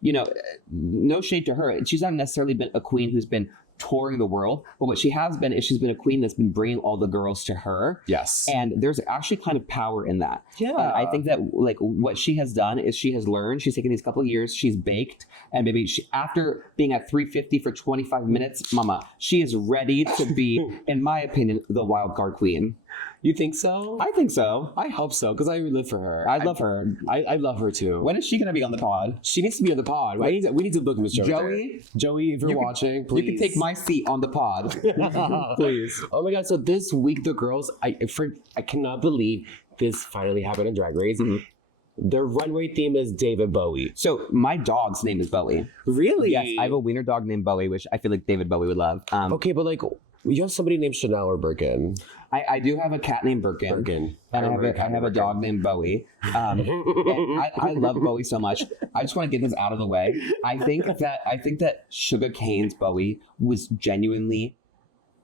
you know, no shade to her. She's not necessarily been a queen who's been touring the world, but what she has been is she's been a queen that's been bringing all the girls to her. Yes. And there's actually kind of power in that. Yeah. And I think that like what she has done is she has learned, she's taken these couple of years, she's baked, and maybe after being at 350 for 25 minutes, mama, she is ready to be, in my opinion, the Wildcard Queen. You think so? I think so. I hope so, because I live for her. I love her. I love her too. When is she going to be on the pod? She needs to be on the pod. We need to book Miss Joey. Joey, if you're watching, please. You can take my seat on the pod. Please. Oh my God. So this week, the girls, I cannot believe this finally happened in Drag Race. Their runway theme is David Bowie. So my dog's name is Bowie. Really? Yes. I have a wiener dog named Bowie, which I feel like David Bowie would love. Okay, but like, you have somebody named Chanel or Birkin. I do have a cat named Birkin. And I have a dog named Bowie. And I love Bowie so much. I just want to get this out of the way. I think that Sugar Cane's Bowie was genuinely,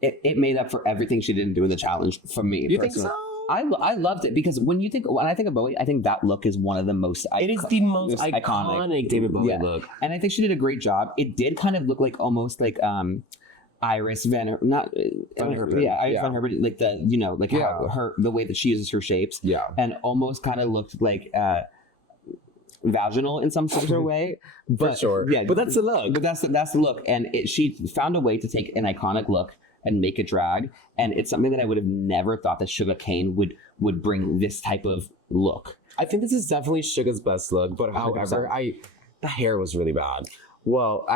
it made up for everything she didn't do in the challenge for me. You personally. think so? I loved it because when I think of Bowie, I think that look is one of the most it is the most iconic David Bowie look. And I think she did a great job. It did kind of look like almost like Iris Van Herpen, Van Herpen, like the, you know, like how the way that she uses her shapes, and almost kind of looked like vaginal in some sort of way, but for sure, but that's the look. But that's the look, and she found a way to take an iconic look and make it drag, and it's something that I would have never thought that Sugar Cane would bring this type of look. I think this is definitely Sugar's best look, but however, the hair was really bad. Well,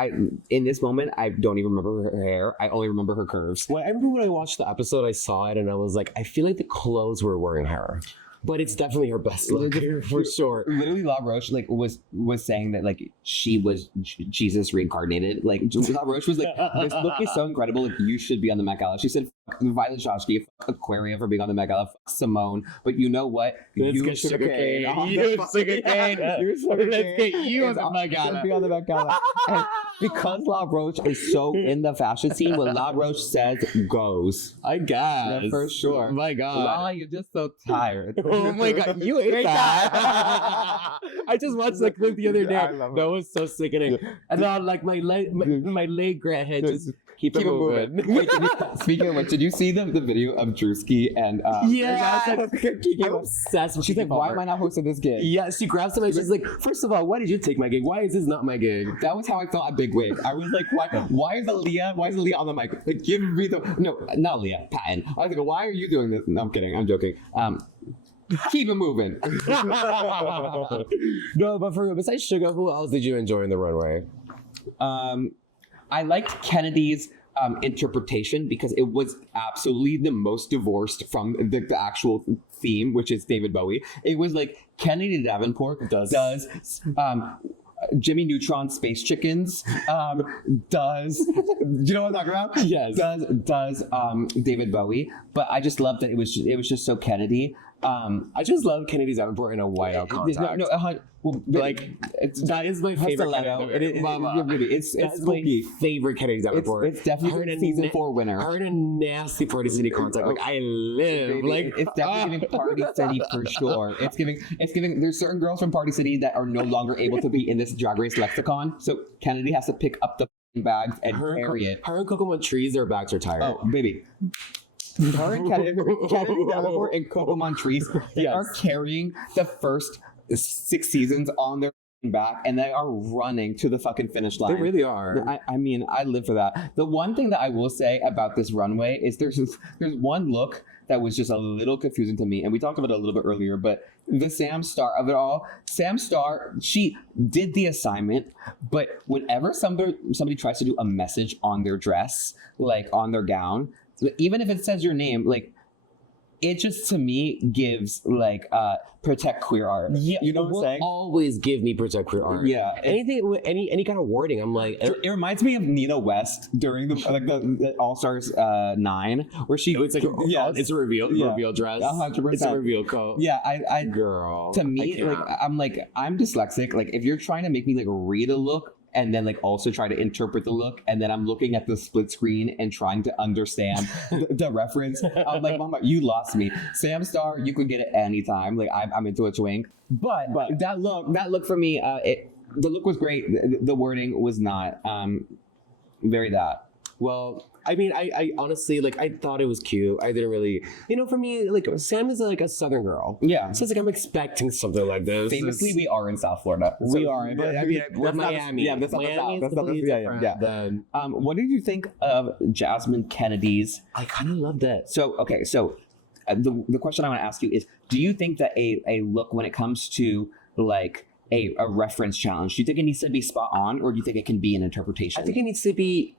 in this moment, I don't even remember her hair. I only remember her curves. Well, I remember when I watched the episode, I saw it and I was like, I feel like the clothes were wearing her. But it's definitely her best look for sure. Literally, La Roche like was saying that like she was Jesus reincarnated. Like La Roche was like, this look is so incredible. Like you should be on the Met Gala. She said, "Fuck Violet Chachki, fuck Aquaria for being on the Met Gala, fuck Simone." But you know what? Let's get Sugar Cane. You Sugar Cane. Let's get you on the Met Gala. Be on the Met Gala. And because La Roche is so in the fashion scene, what La Roche says goes. I guess. Yeah, for sure. Oh my God. La, you're just so tired. Oh my God, you ate that. I just watched that clip the other day. I love it. That was so sickening. And then like my leg grant head just keep it moving. Wait, speaking of which, did you see the video of Drewski and Kiki I'm obsessed with she's like, Kiki why Palmer. am I not hosting this gig? Yeah, she grabs him and she's like, first of all, why did you take my gig? Why is this not my gig? That was how I felt at Big Wig. I was like, why is Aaliyah on the mic? Like, give me no, not Aaliyah, Patton. I was like, why are you doing this? No, I'm kidding. I'm joking. Keep it moving. No, but for real, besides Sugar, who else did you enjoy in the runway? I liked Kennedy's interpretation because it was absolutely the most divorced from the actual theme, which is David Bowie. It was like Kennedy Davenport does Jimmy Neutron Space Chickens does do you know what I'm talking about? Yes. Does David Bowie, but I just loved that it was just so Kennedy. I just love Kennedy Davenport in a whiteout contact. Like that is my favorite. It's That's spooky. my favorite Kennedy Davenport. It's definitely a season 4 winner. Her in a nasty Party City contact. Like I live. Baby, Like it's definitely giving Party City for sure. It's giving. There's certain girls from Party City that are no longer able to be in this Drag Race lexicon. So Kennedy has to pick up the bags and carry it. Her and Coco Montrese, their backs are tired. Oh, baby. Her and Kennedy Davenport and Coco Montrese, they are carrying the first 6 seasons on their back, and they are running to the fucking finish line. They really are. I mean, I live for that. The one thing that I will say about this runway is there's one look that was just a little confusing to me, and we talked about it a little bit earlier, but the Sam Star of it all, Sam Star, she did the assignment, but whenever somebody tries to do a message on their dress, like on their gown, even if it says your name, like it just to me gives like protect queer art. Yeah, you know what I'm saying? Always give me protect queer art. Yeah, anything with any kind of wording, I'm like. It reminds me of Nina West during the All Stars 9, where she It's like it's a reveal dress. 100%. It's a reveal coat. Yeah, I girl. to me, I'm dyslexic. Like if you're trying to make me like read a look and then like also try to interpret the look, and then I'm looking at the split screen and trying to understand the reference. I'm like, Mama, you lost me. Sam Star, you could get it anytime. Like I'm into a twink, but that look for me, the look was great. The wording was not very that. Well, I mean, I honestly, like, I thought it was cute. I didn't really, for me, like, Sam is like a Southern girl. Yeah. So it's like, I'm expecting something like this. Famously, we are in South Florida. We are. But I mean, we're Miami. Yeah, that's not the South. That's not the yeah. Then, what did you think of Jasmine Kennedy's? I kind of loved it. So, okay, so the question I want to ask you is, do you think that a look when it comes to, like, a reference challenge, do you think it needs to be spot on, or do you think it can be an interpretation? I think it needs to be.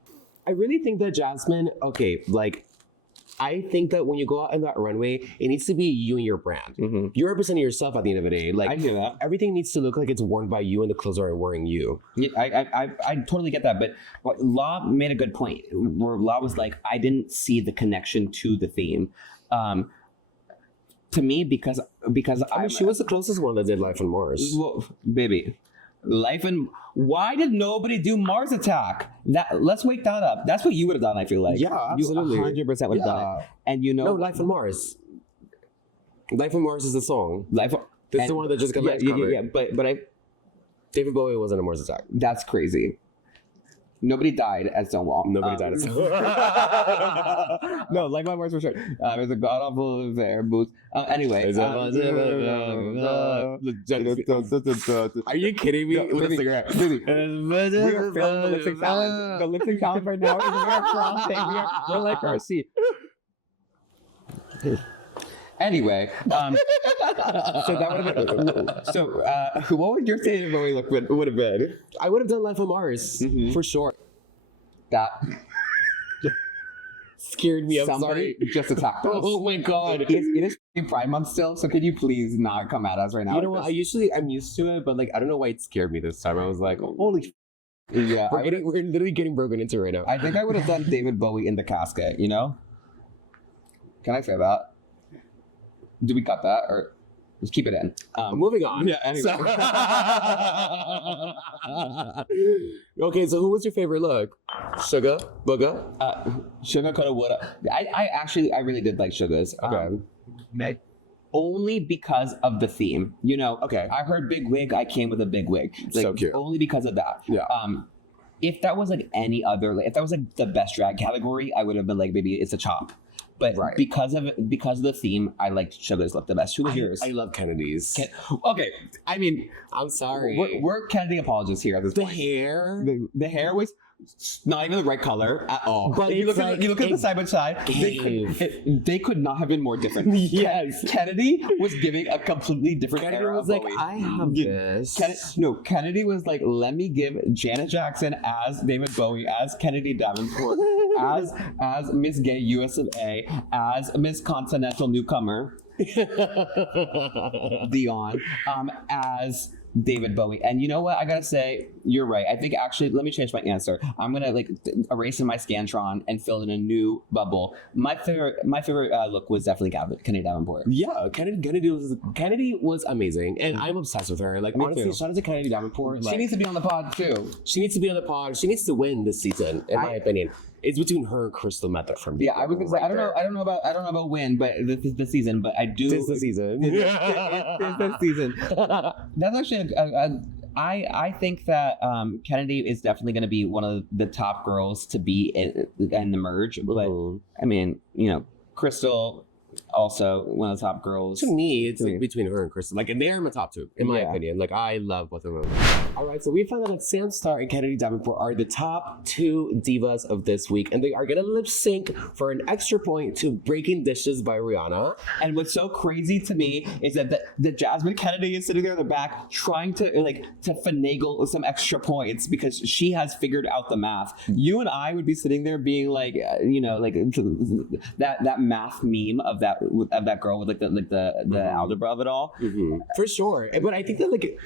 I really think that Jasmine, I think that when you go out in that runway, it needs to be you and your brand. Mm-hmm. You're representing yourself at the end of the day. Like, I hear that. Everything needs to look like it's worn by you and the clothes are wearing you. Yeah, I totally get that, but Law made a good point, where Law was like, I didn't see the connection to the theme. To me, because I mean, she was the closest one that did Life on Mars. Well, baby. Why did nobody do Mars Attack? Let's wake that up. That's what you would have done, I feel like. Yeah, absolutely. You 100% would have done it. And No, Life on Mars. Life on Mars is the song. This is the one that just got covered. Yeah, but David Bowie wasn't a Mars Attack. That's crazy. Nobody died at Stonewall. Nobody died at Stonewall. No, like my words for sure. There's a god awful air boost. Anyway. Are you kidding me? With a cigarette. We are filming the lip sync challenge. The lip sync challenge right now is we are frothing. We're like our seat. Anyway, so that would have been. So, what would your favorite movie look would have been? I would have done Life on Mars for sure. That scared me. I'm somebody sorry. Just attacked us. Oh my god! It is Prime Month still, so could you please not come at us right now? You know what? I'm used to it, but like I don't know why it scared me this time. I was like, holy. Yeah, we're literally getting broken into right now. I think I would have done David Bowie in the casket. You know? Can I say that? Do we cut that or just keep it in? Moving on. Yeah. Anyway. Okay, so who was your favorite look? Sugar, Booga, Sugar coulda woulda. I really did like Sugar's. Okay. only because of the theme. You know, Okay. I heard big wig, I came with a big wig. Like, So cute. Only because of that. Yeah. If that was like any other, like, if that was like the best drag category, I would have been like, maybe it's a chop. But Right. because of the theme, I liked Sugar's look the best. Who was yours? I love Kennedy's. Okay, I mean, I'm sorry. we're Kennedy apologists here at this The point. hair. The hair was not even the right color at all. But If you look it's at like you look at the side by side, they could not have been more different. Yes. Kennedy was giving a completely different Kennedy era was of like, Bowie. I have this. Kennedy was like, let me give Janet Jackson as David Bowie, as Kennedy Davenport, as Miss Gay US of A, as Miss Continental Newcomer, Dion, as David Bowie. And you know what? I gotta say, you're right. I think actually, let me change my answer. I'm gonna like erase in my Scantron and fill in a new bubble. My favorite look was definitely Kennedy Davenport. Yeah, Kennedy was amazing, and I'm obsessed with her. Like, Me honestly, too. shout out to Kennedy Davenport. She Like, needs to be on the pod too. she needs to be on the pod. She needs to win this season, in my opinion. It's between her and Crystal Method from Yeah, I was gonna say I don't know about win, but this is the season. But I do. This is the season. It's the season. That's actually I think that Kennedy is definitely going to be one of the top girls to be in the merge. But I mean, you know, Crystal also one of the top girls. To me, it's like between her and Crystal. Like, and they're in my top two, in my opinion. Like, I love both of them. All right, so we found out that Sam Star and Kennedy Davenport are the top two divas of this week, and they are gonna lip sync for an extra point to "Breaking Dishes" by Rihanna. And what's so crazy to me is that the Jasmine Kennedy is sitting there in the back trying to finagle some extra points because she has figured out the math. You and I would be sitting there being like, that math meme of that girl with the algebra of it all. Mm-hmm. For sure, but I think that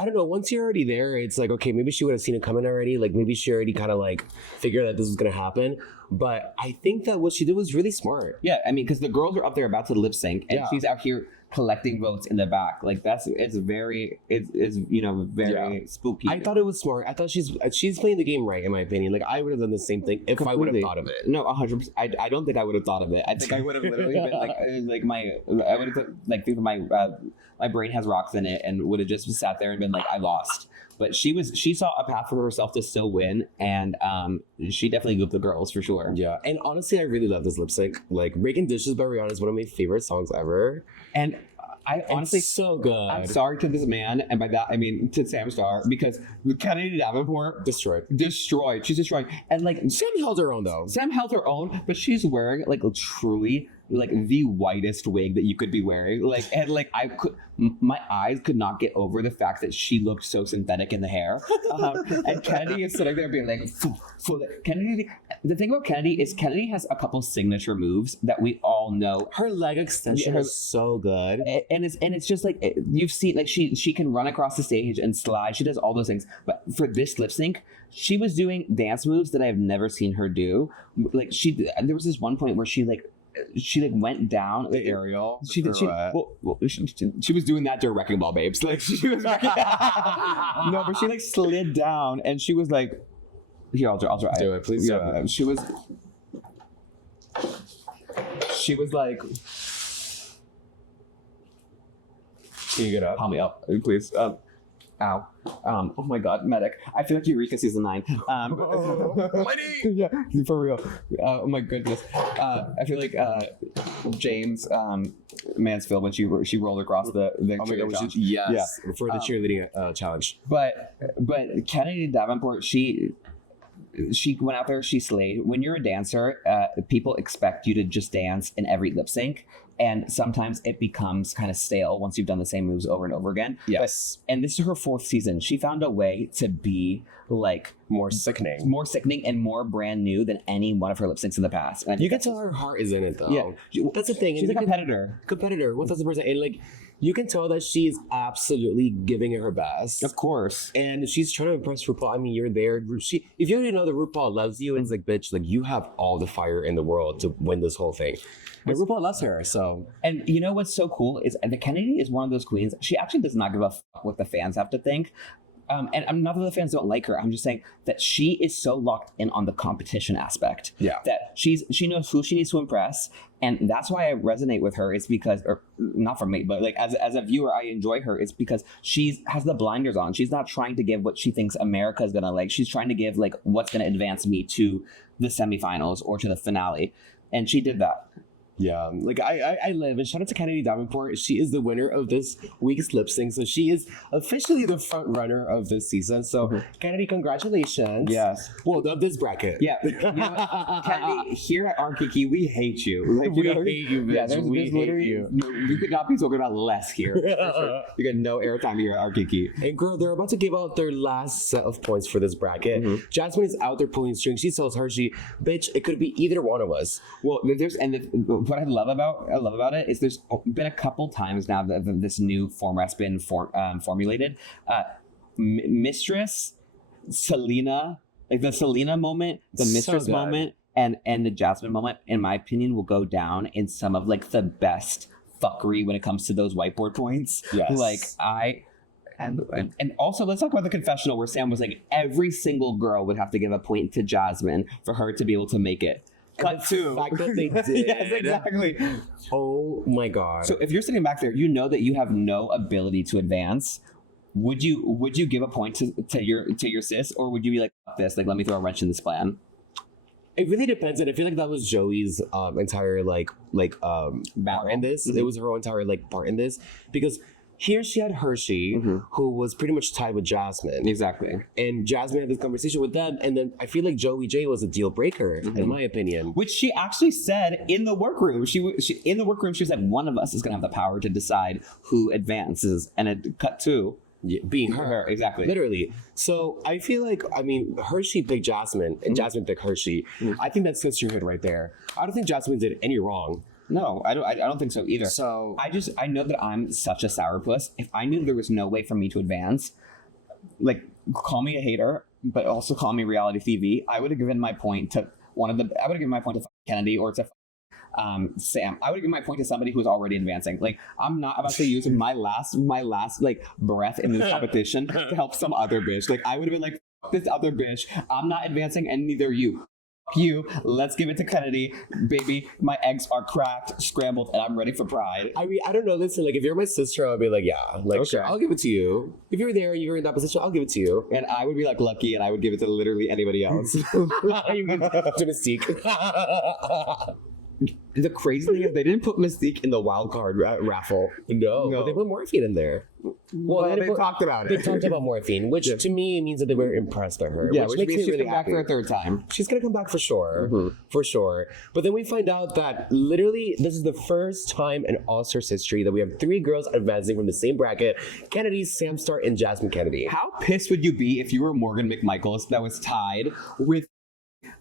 I don't know, once you're already there, it's like, okay, maybe she would have seen it coming already. Like, maybe she already kind of figured that this was going to happen. But I think that what she did was really smart. Yeah, I mean, because the girls are up there about to lip sync, and she's out here collecting votes in the back. Like, it's very spooky. I thought it was smart. I thought she's playing the game right, in my opinion. Like, I would have done the same thing if I would have thought of it. No, 100%. I don't think I would have thought of it. I think I would have literally been I would have my brain has rocks in it, and would have just sat there and been like, I lost. But she saw a path for herself to still win, and she definitely gooped the girls for sure. Yeah, and honestly, I really love this lip sync. Like, "Breaking Dishes" by Rihanna is one of my favorite songs ever. And I honestly, it's so good. I'm sorry to this man, and by that I mean to Sam Star, because Kennedy Davenport destroyed. She's destroyed, and Sam held her own though. Sam held her own, but she's wearing truly the whitest wig that you could be wearing. My eyes could not get over the fact that she looked so synthetic in the hair. And Kennedy is sitting there being like, Kennedy. The thing about Kennedy is Kennedy has a couple signature moves that we all know. Her leg extension is so good, and it's just like you've seen. Like, she can run across the stage and slide. She does all those things. But for this lip sync, she was doing dance moves that I have never seen her do. Like, there was this one point where she went down the aerial. She was doing that during Wrecking Ball Babes. Like, she was no, but she slid down and she was like, here, I'll try. Do it, please. Yeah, she was like, can you get up? Palm me up, please. Ow. Oh my god, medic. I feel like Eureka season 9. Yeah, for real. Oh my goodness. I feel like James Mansfield when she rolled across the challenge. Yes. Yeah. For the cheerleading challenge. But Kennedy Davenport, she went out there, she slayed. When you're a dancer, people expect you to just dance in every lip sync. And sometimes it becomes kind of stale once you've done the same moves over and over again. Yes. And this is her 4th season. She found a way to be more sickening and more brand new than any one of her lip syncs in the past. And you can tell her heart is in it though. Yeah. That's the thing. She's a competitor. 1000%. And you can tell that she's absolutely giving it her best. Of course. And she's trying to impress RuPaul. I mean, you're there. If you already know that RuPaul loves you, and it's like, bitch, you have all the fire in the world to win this whole thing. But RuPaul loves her, so. And you know what's so cool is that Kennedy is one of those queens. She actually does not give a fuck what the fans have to think. And I'm not that the fans don't like her. I'm just saying that she is so locked in on the competition aspect. Yeah. That she knows who she needs to impress. And that's why I resonate with her. It's because, or not from me, but like as a viewer, I enjoy her. It's because she has the blinders on. She's not trying to give what she thinks America is going to like. She's trying to give like what's going to advance me to the semifinals or to the finale. And she did that. Yeah, like I live, and shout out to Kennedy Davenport. She is the winner of this week's lip sync, so she is officially the front runner of this season. So Kennedy, congratulations. Yes. Well, of this bracket. Yeah. You know, Kennedy, here at R Kiki, we hate you. Like, We hate you, bitch. Yeah, there's We hate literally, you. you could not be talking about less here. For sure. You get no airtime here at R Kiki. And girl, they're about to give out their last set of points for this bracket. Jasmine is out there pulling strings. She tells Hershey, "Bitch, it could be either one of us." Well, what I love about it is there's been a couple times now that this new format's been formulated. Mistress, Selena, like the Selena moment, the Mistress good. moment, and the Jasmine moment, in my opinion, will go down in some of like the best fuckery when it comes to those whiteboard points. Yes. Like and also let's talk about the confessional where Sam was like every single girl would have to give a point to Jasmine for her to be able to make it. Cut The fact that they did. Yes, exactly. Oh my god. So if you're sitting back there, you know that you have no ability to advance. Would you give a point to your sis, or would you be like, "Fuck this, like let me throw a wrench in this plan"? It really depends, and I feel like that was Joey's entire part in this. It was her entire part in this, because here she had Hershey, who was pretty much tied with Jasmine. Exactly. And Jasmine had this conversation with them, and then I feel like Joey J was a deal breaker, in my opinion. Which she actually said in the workroom. She in the workroom she said one of us is going to have the power to decide who advances, and it cut to Being her. Exactly. Literally. So I feel like, Hershey picked Jasmine, and Jasmine picked Hershey. I think that's sisterhood right there. I don't think Jasmine did any wrong. No, I don't think so either. So I know that I'm such a sourpuss. If I knew there was no way for me to advance, like call me a hater, but also call me reality TV, I would have given my point to I would have given my point to Kennedy or to Sam. I would give my point to somebody who's already advancing. Like I'm not about to use my last like breath in this competition to help some other bitch. Like I would have been like, "Fuck this other bitch. I'm not advancing, and neither are you. You, let's give it to Kennedy, baby. My eggs are cracked, scrambled, and I'm ready for pride." I don't know. Listen, like if you're my sister, I'll be like, yeah, like Okay. sure, I'll give it to you. If you're there, you're in that position, I'll give it to you. And I would be like lucky, and I would give it to literally anybody else. To Mystique. The crazy thing is they didn't put Mystique in the wild card raffle. No, but they put morphine in there. Well, they talked about They it. talked about morphine, which to me means that they were impressed by her. Yeah, which which makes means me she's really come back happy. for a third time. She's gonna come back for sure, for sure. But then we find out that literally this is the first time in All-Stars history that we have 3 girls advancing from the same bracket: Kennedy, Sam Star, and Jasmine Kennedy. How pissed would you be if you were Morgan McMichaels that was tied with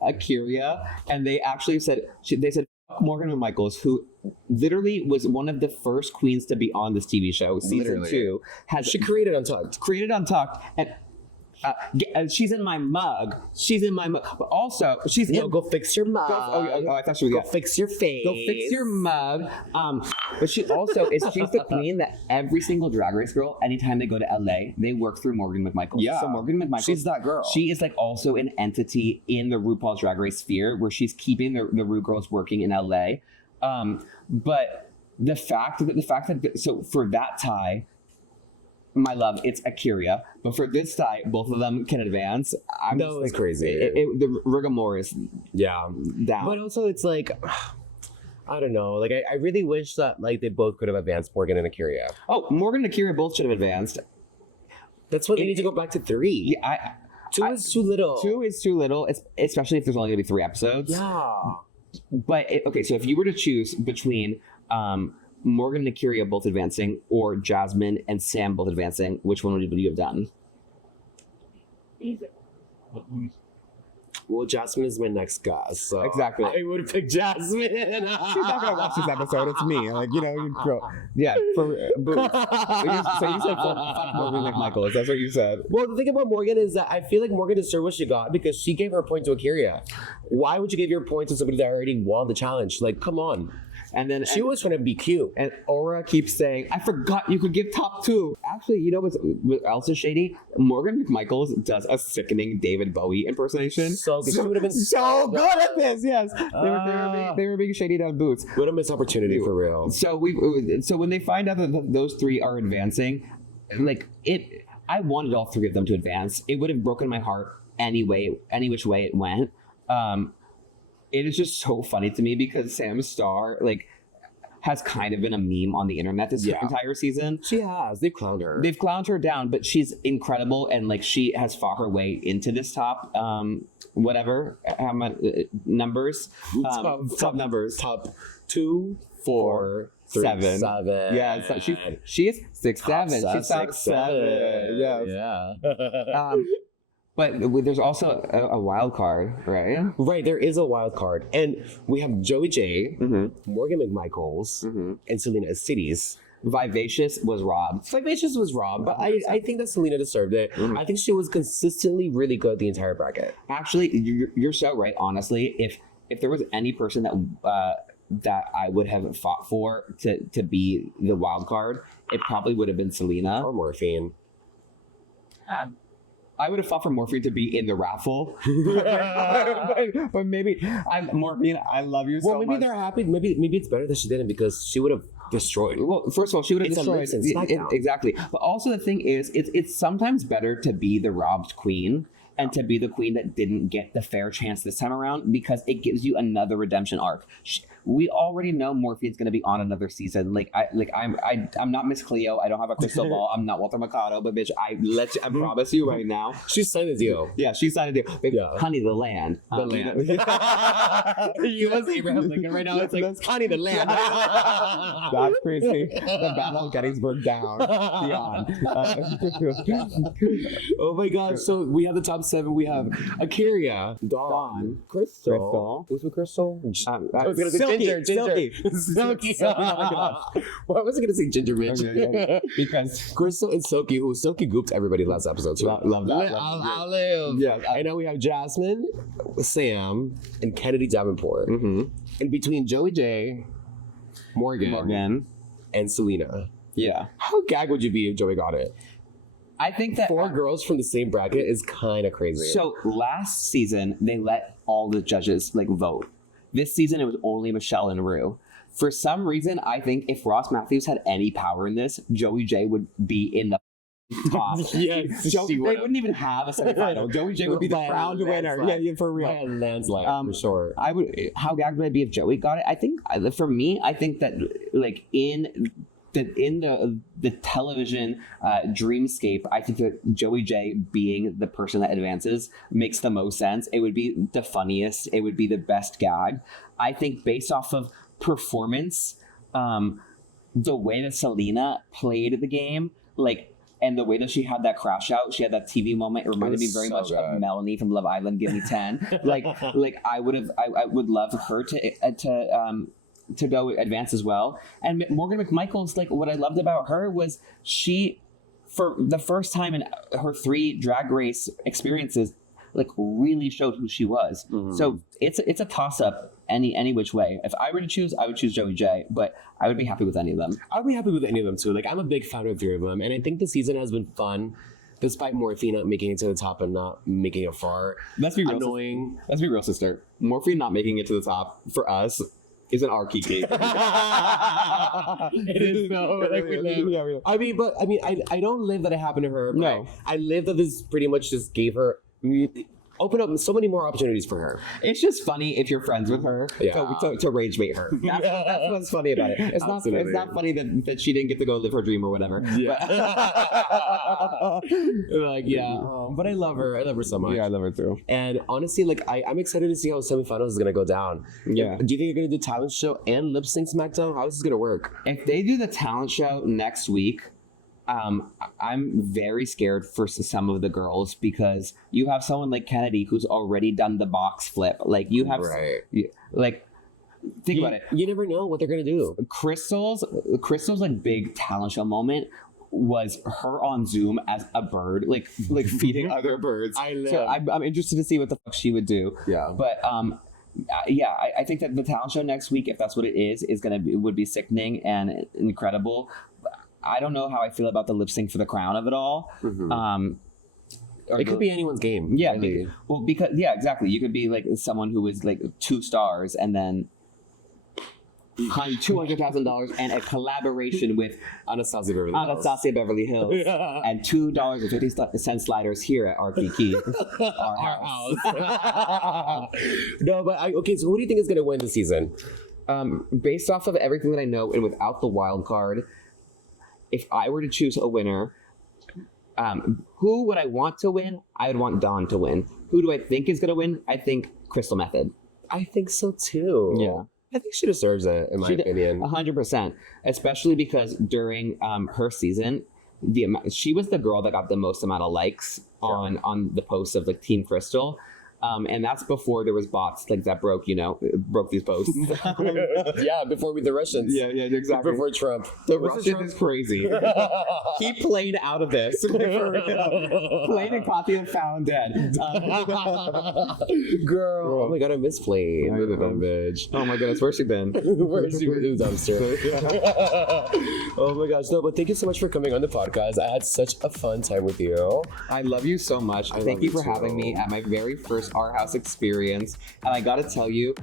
Akira, and they actually said they said fuck Morgan McMichaels, who literally was one of the first queens to be on this TV show, season Literally. 2, has She created Untucked. and she's in my mug. She's in my mug, but also she's in. Go fix your mug. I thought she was. Go fix your face. Go fix your mug. But she's the queen that every single Drag Race girl, anytime they go to LA, they work through Morgan McMichaels. Yeah. So Morgan McMichaels, She's that girl. She is like also an entity in the RuPaul's Drag Race sphere where she's keeping the Ru girls working in LA. But the fact that so for that tie, my love, it's Akira. But for this tie, both of them can advance. That was crazy. The rigmarole is down. But also, it's like, I don't know. Like, I really wish that like they both could have advanced Morgan and Akira. Oh, Morgan and Akira both should have advanced. That's why they need to go back to 3. Yeah, 2 is too little. 2 is too little, especially if there's only going to be 3 episodes. Yeah. But okay, so if you were to choose between Morgan and Akira both advancing or Jasmine and Sam both advancing, which one would you have done? Well, Jasmine is my next guest, so Exactly. I would have picked Jasmine. She's not gonna watch this episode. It's me. Like yeah. So you said fuck Morgan McMichaels. That's what you said. Well, the thing about Morgan is that I feel like Morgan deserved what she got because she gave her point to Akira. Why would you give your point to somebody that already won the challenge? Like, come on. And then She was trying to be cute. and Aura keeps saying, I forgot you could give top 2. Actually, you know what else is shady? Morgan McMichaels does a sickening David Bowie impersonation. So she would have been So good at this, yes. They were being shady down boots. What a missed opportunity for real. So when they find out that those 3 are advancing, like I wanted all 3 of them to advance. It would have broken my heart any which way it went. It is just so funny to me because Sam Starr has kind of been a meme on the internet this entire season. She has. They've clowned her. They've clowned her down, but she's incredible, and she has fought her way into this top numbers. Top numbers. Top 2, 4, 3, 7. 7. Yeah, so she is 6, 7. She's top 7. Yes. Yeah. But there's also a wild card, right? Right, there is a wild card. And we have Joey J, Morgan McMichaels, and Selena Cities. Vivacious was robbed. Vivacious was robbed, but I think that Selena deserved it. I think she was consistently really good the entire bracket. Actually, you're so right, honestly. If there was any person that I would have fought for to be the wild card, it probably would have been Selena. Or Morphine. I would have fought for Morphine to be in the raffle. but maybe Morphine, I love you so much. Well, maybe they're happy. Maybe it's better that she didn't because she would have destroyed. Well, first of all, she would have It's a destroyed lip sync SmackDown. Exactly. But also the thing is, it's sometimes better to be the robbed queen and to be the queen that didn't get the fair chance this time around because it gives you another redemption arc. We already know Morphe's going to be on another season. I'm not Miss Cleo. I don't have a crystal ball. I'm not Walter Mercado. But bitch, I promise you right now. She signed a deal. Yeah, she signed a deal. Baby, honey, the land. The land. You must Abraham Lincoln right now. It's like honey, the land. That's crazy. The Battle of Gettysburg down. Beyond. Oh my god. So we have the top 7. We have Akira, Dawn, Crystal. Who's with Crystal? I was gonna say Silky. Well, I wasn't gonna say Ginger Mitch. Because Crystal and Silky, who Silky gooped everybody last episode. So love that. I'll live. Yeah. I know we have Jasmine, Sam, and Kennedy Davenport. And between Joey J, Morgan, and Selena. Yeah. How gag would you be if Joey got it? I think that 4 girls from the same bracket is kind of crazy. So last season they let all the judges vote. This season it was only Michelle and Rue. For some reason, I think if Ross Matthews had any power in this, Joey J would be in the top. Yes, they wouldn't even have a semifinal. Joey J would be the crowned winner. Yeah, for real. By a landslide, for sure. I would. How gagged would I be if Joey got it? I think for me, I think that in the television dreamscape, I think that Joey J being the person that advances makes the most sense. It would be the funniest. It would be the best gag. I think based off of performance, the way that Selena played the game, and the way that she had that crash out, she had that TV moment. It reminded me very much of Melanie from Love Island. Give me 10. I would love her to go advance as well. And Morgan McMichaels, what I loved about her was she, for the first time in her 3 drag race experiences, really showed who she was. So it's a toss up any which way. If I were to choose, I would choose Joey J, but I would be happy with any of them. I would be happy with any of them too. I'm a big fan of 3 of them, and I think the season has been fun. Despite Morphine not making it to the top and not making it far. Let's be real, annoying. Let's be real, sister. Morphine not making it to the top for us is an R Kiki. It is so. I don't live that it happened to her. No. I live that this pretty much just gave her open up so many more opportunities for her. It's just funny if you're friends with her to rage bait her. That's what's funny about it. It's not funny that she didn't get to go live her dream or whatever. Yeah. But I love her. I love her so much. Yeah, I love her too. And honestly, I'm excited to see how semifinals is gonna go down. Yeah. Do you think you're gonna do talent show and lip sync SmackDown? How is this gonna work? If they do the talent show next week, I'm very scared for some of the girls because you have someone like Kennedy who's already done the box flip. You have think about it. You never know what they're gonna do. Crystal's big talent show moment was her on Zoom as a bird, feeding other birds. I'm interested to see what the fuck she would do. Yeah. But Yeah, I think that the talent show next week, if that's what it is would be sickening and incredible. I don't know how I feel about the lip sync for the crown of it all. It could be anyone's game. Yeah, really. because exactly. You could be like someone who was like 2 stars and then $200,000 and a collaboration with Anastasia Beverly Hills and $2.50 sliders here at R Kiki, our house. No, but okay. So who do you think is going to win the season? Based off of everything that I know and without the wild card, if I were to choose a winner, who would I want to win? I would want Dawn to win. Who do I think is going to win? I think Crystal Method. I think so too. Yeah. I think she deserves it, in my opinion. 100%. Especially because during her season, she was the girl that got the most amount of likes on the posts of like Team Crystal. And that's before there was bots like that broke these posts. Yeah, before the Russians. Yeah, exactly. Before Trump. The Russians is crazy. He played out of this. Played and Katya found dead. Girl. Oh my god, I miss playing. Bitch. Oh my goodness, where's she been? Where's she been? Dumpster. Oh my gosh, no, but thank you so much for coming on the podcast. I had such a fun time with you. I love you so much. Thank you for having me at my very first Our House experience. And I gotta tell you,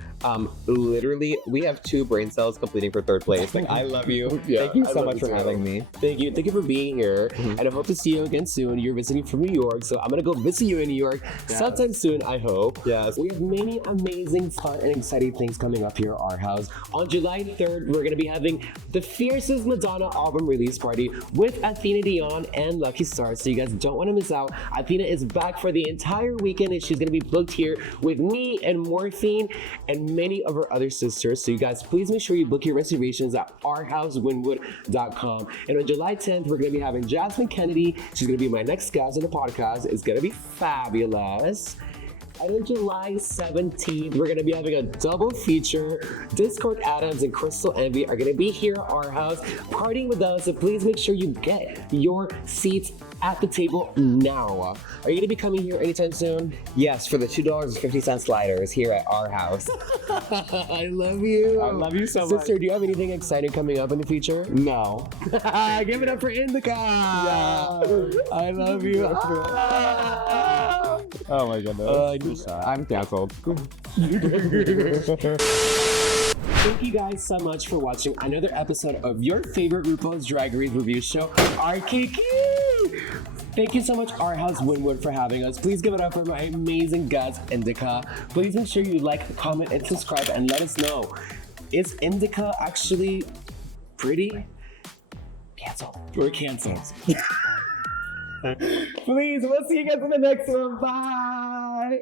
literally, we have 2 brain cells completing for 3rd place. Like, I love you. Thank you so much for having me. Thank you for being here. And I hope to see you again soon. You're visiting from New York, so I'm gonna go visit you in New York sometime soon, I hope. Yes. We have many amazing, fun, and exciting things coming up here at Our House. On July 3rd, we're gonna be having the fiercest Madonna album release party with Athena Dion and Lucky Star, so you guys don't want to miss out. Athena is back for the entire weekend, and she's gonna be booked here with me and Morphine and many of our other sisters. So you guys, please make sure you book your reservations at ourhousewinwood.com. And on July 10th, we're going to be having Jasmine Kennedy. She's going to be my next guest on the podcast. It's going to be fabulous. And on July 17th, we're going to be having a double feature. Discord Adams and Crystal Envy are going to be here at Our House partying with us. So please make sure you get your seats at the table now. Are you going to be coming here anytime soon? Yes, for the $2.50 sliders here at Our House. I love you. I love you so much. Sister, do you have anything exciting coming up in the future? No. Give it up for Indica. Yeah. I love you. Oh my goodness. I'm canceled. Thank you guys so much for watching another episode of your favorite RuPaul's Drag Race review show, R Kiki. Thank you so much, Our House Winwood, for having us. Please give it up for my amazing guest, Indica. Please make sure you like, comment, and subscribe, and let us know. Is Indica actually pretty? Canceled. We're canceled. Please, we'll see you guys in the next one. Bye.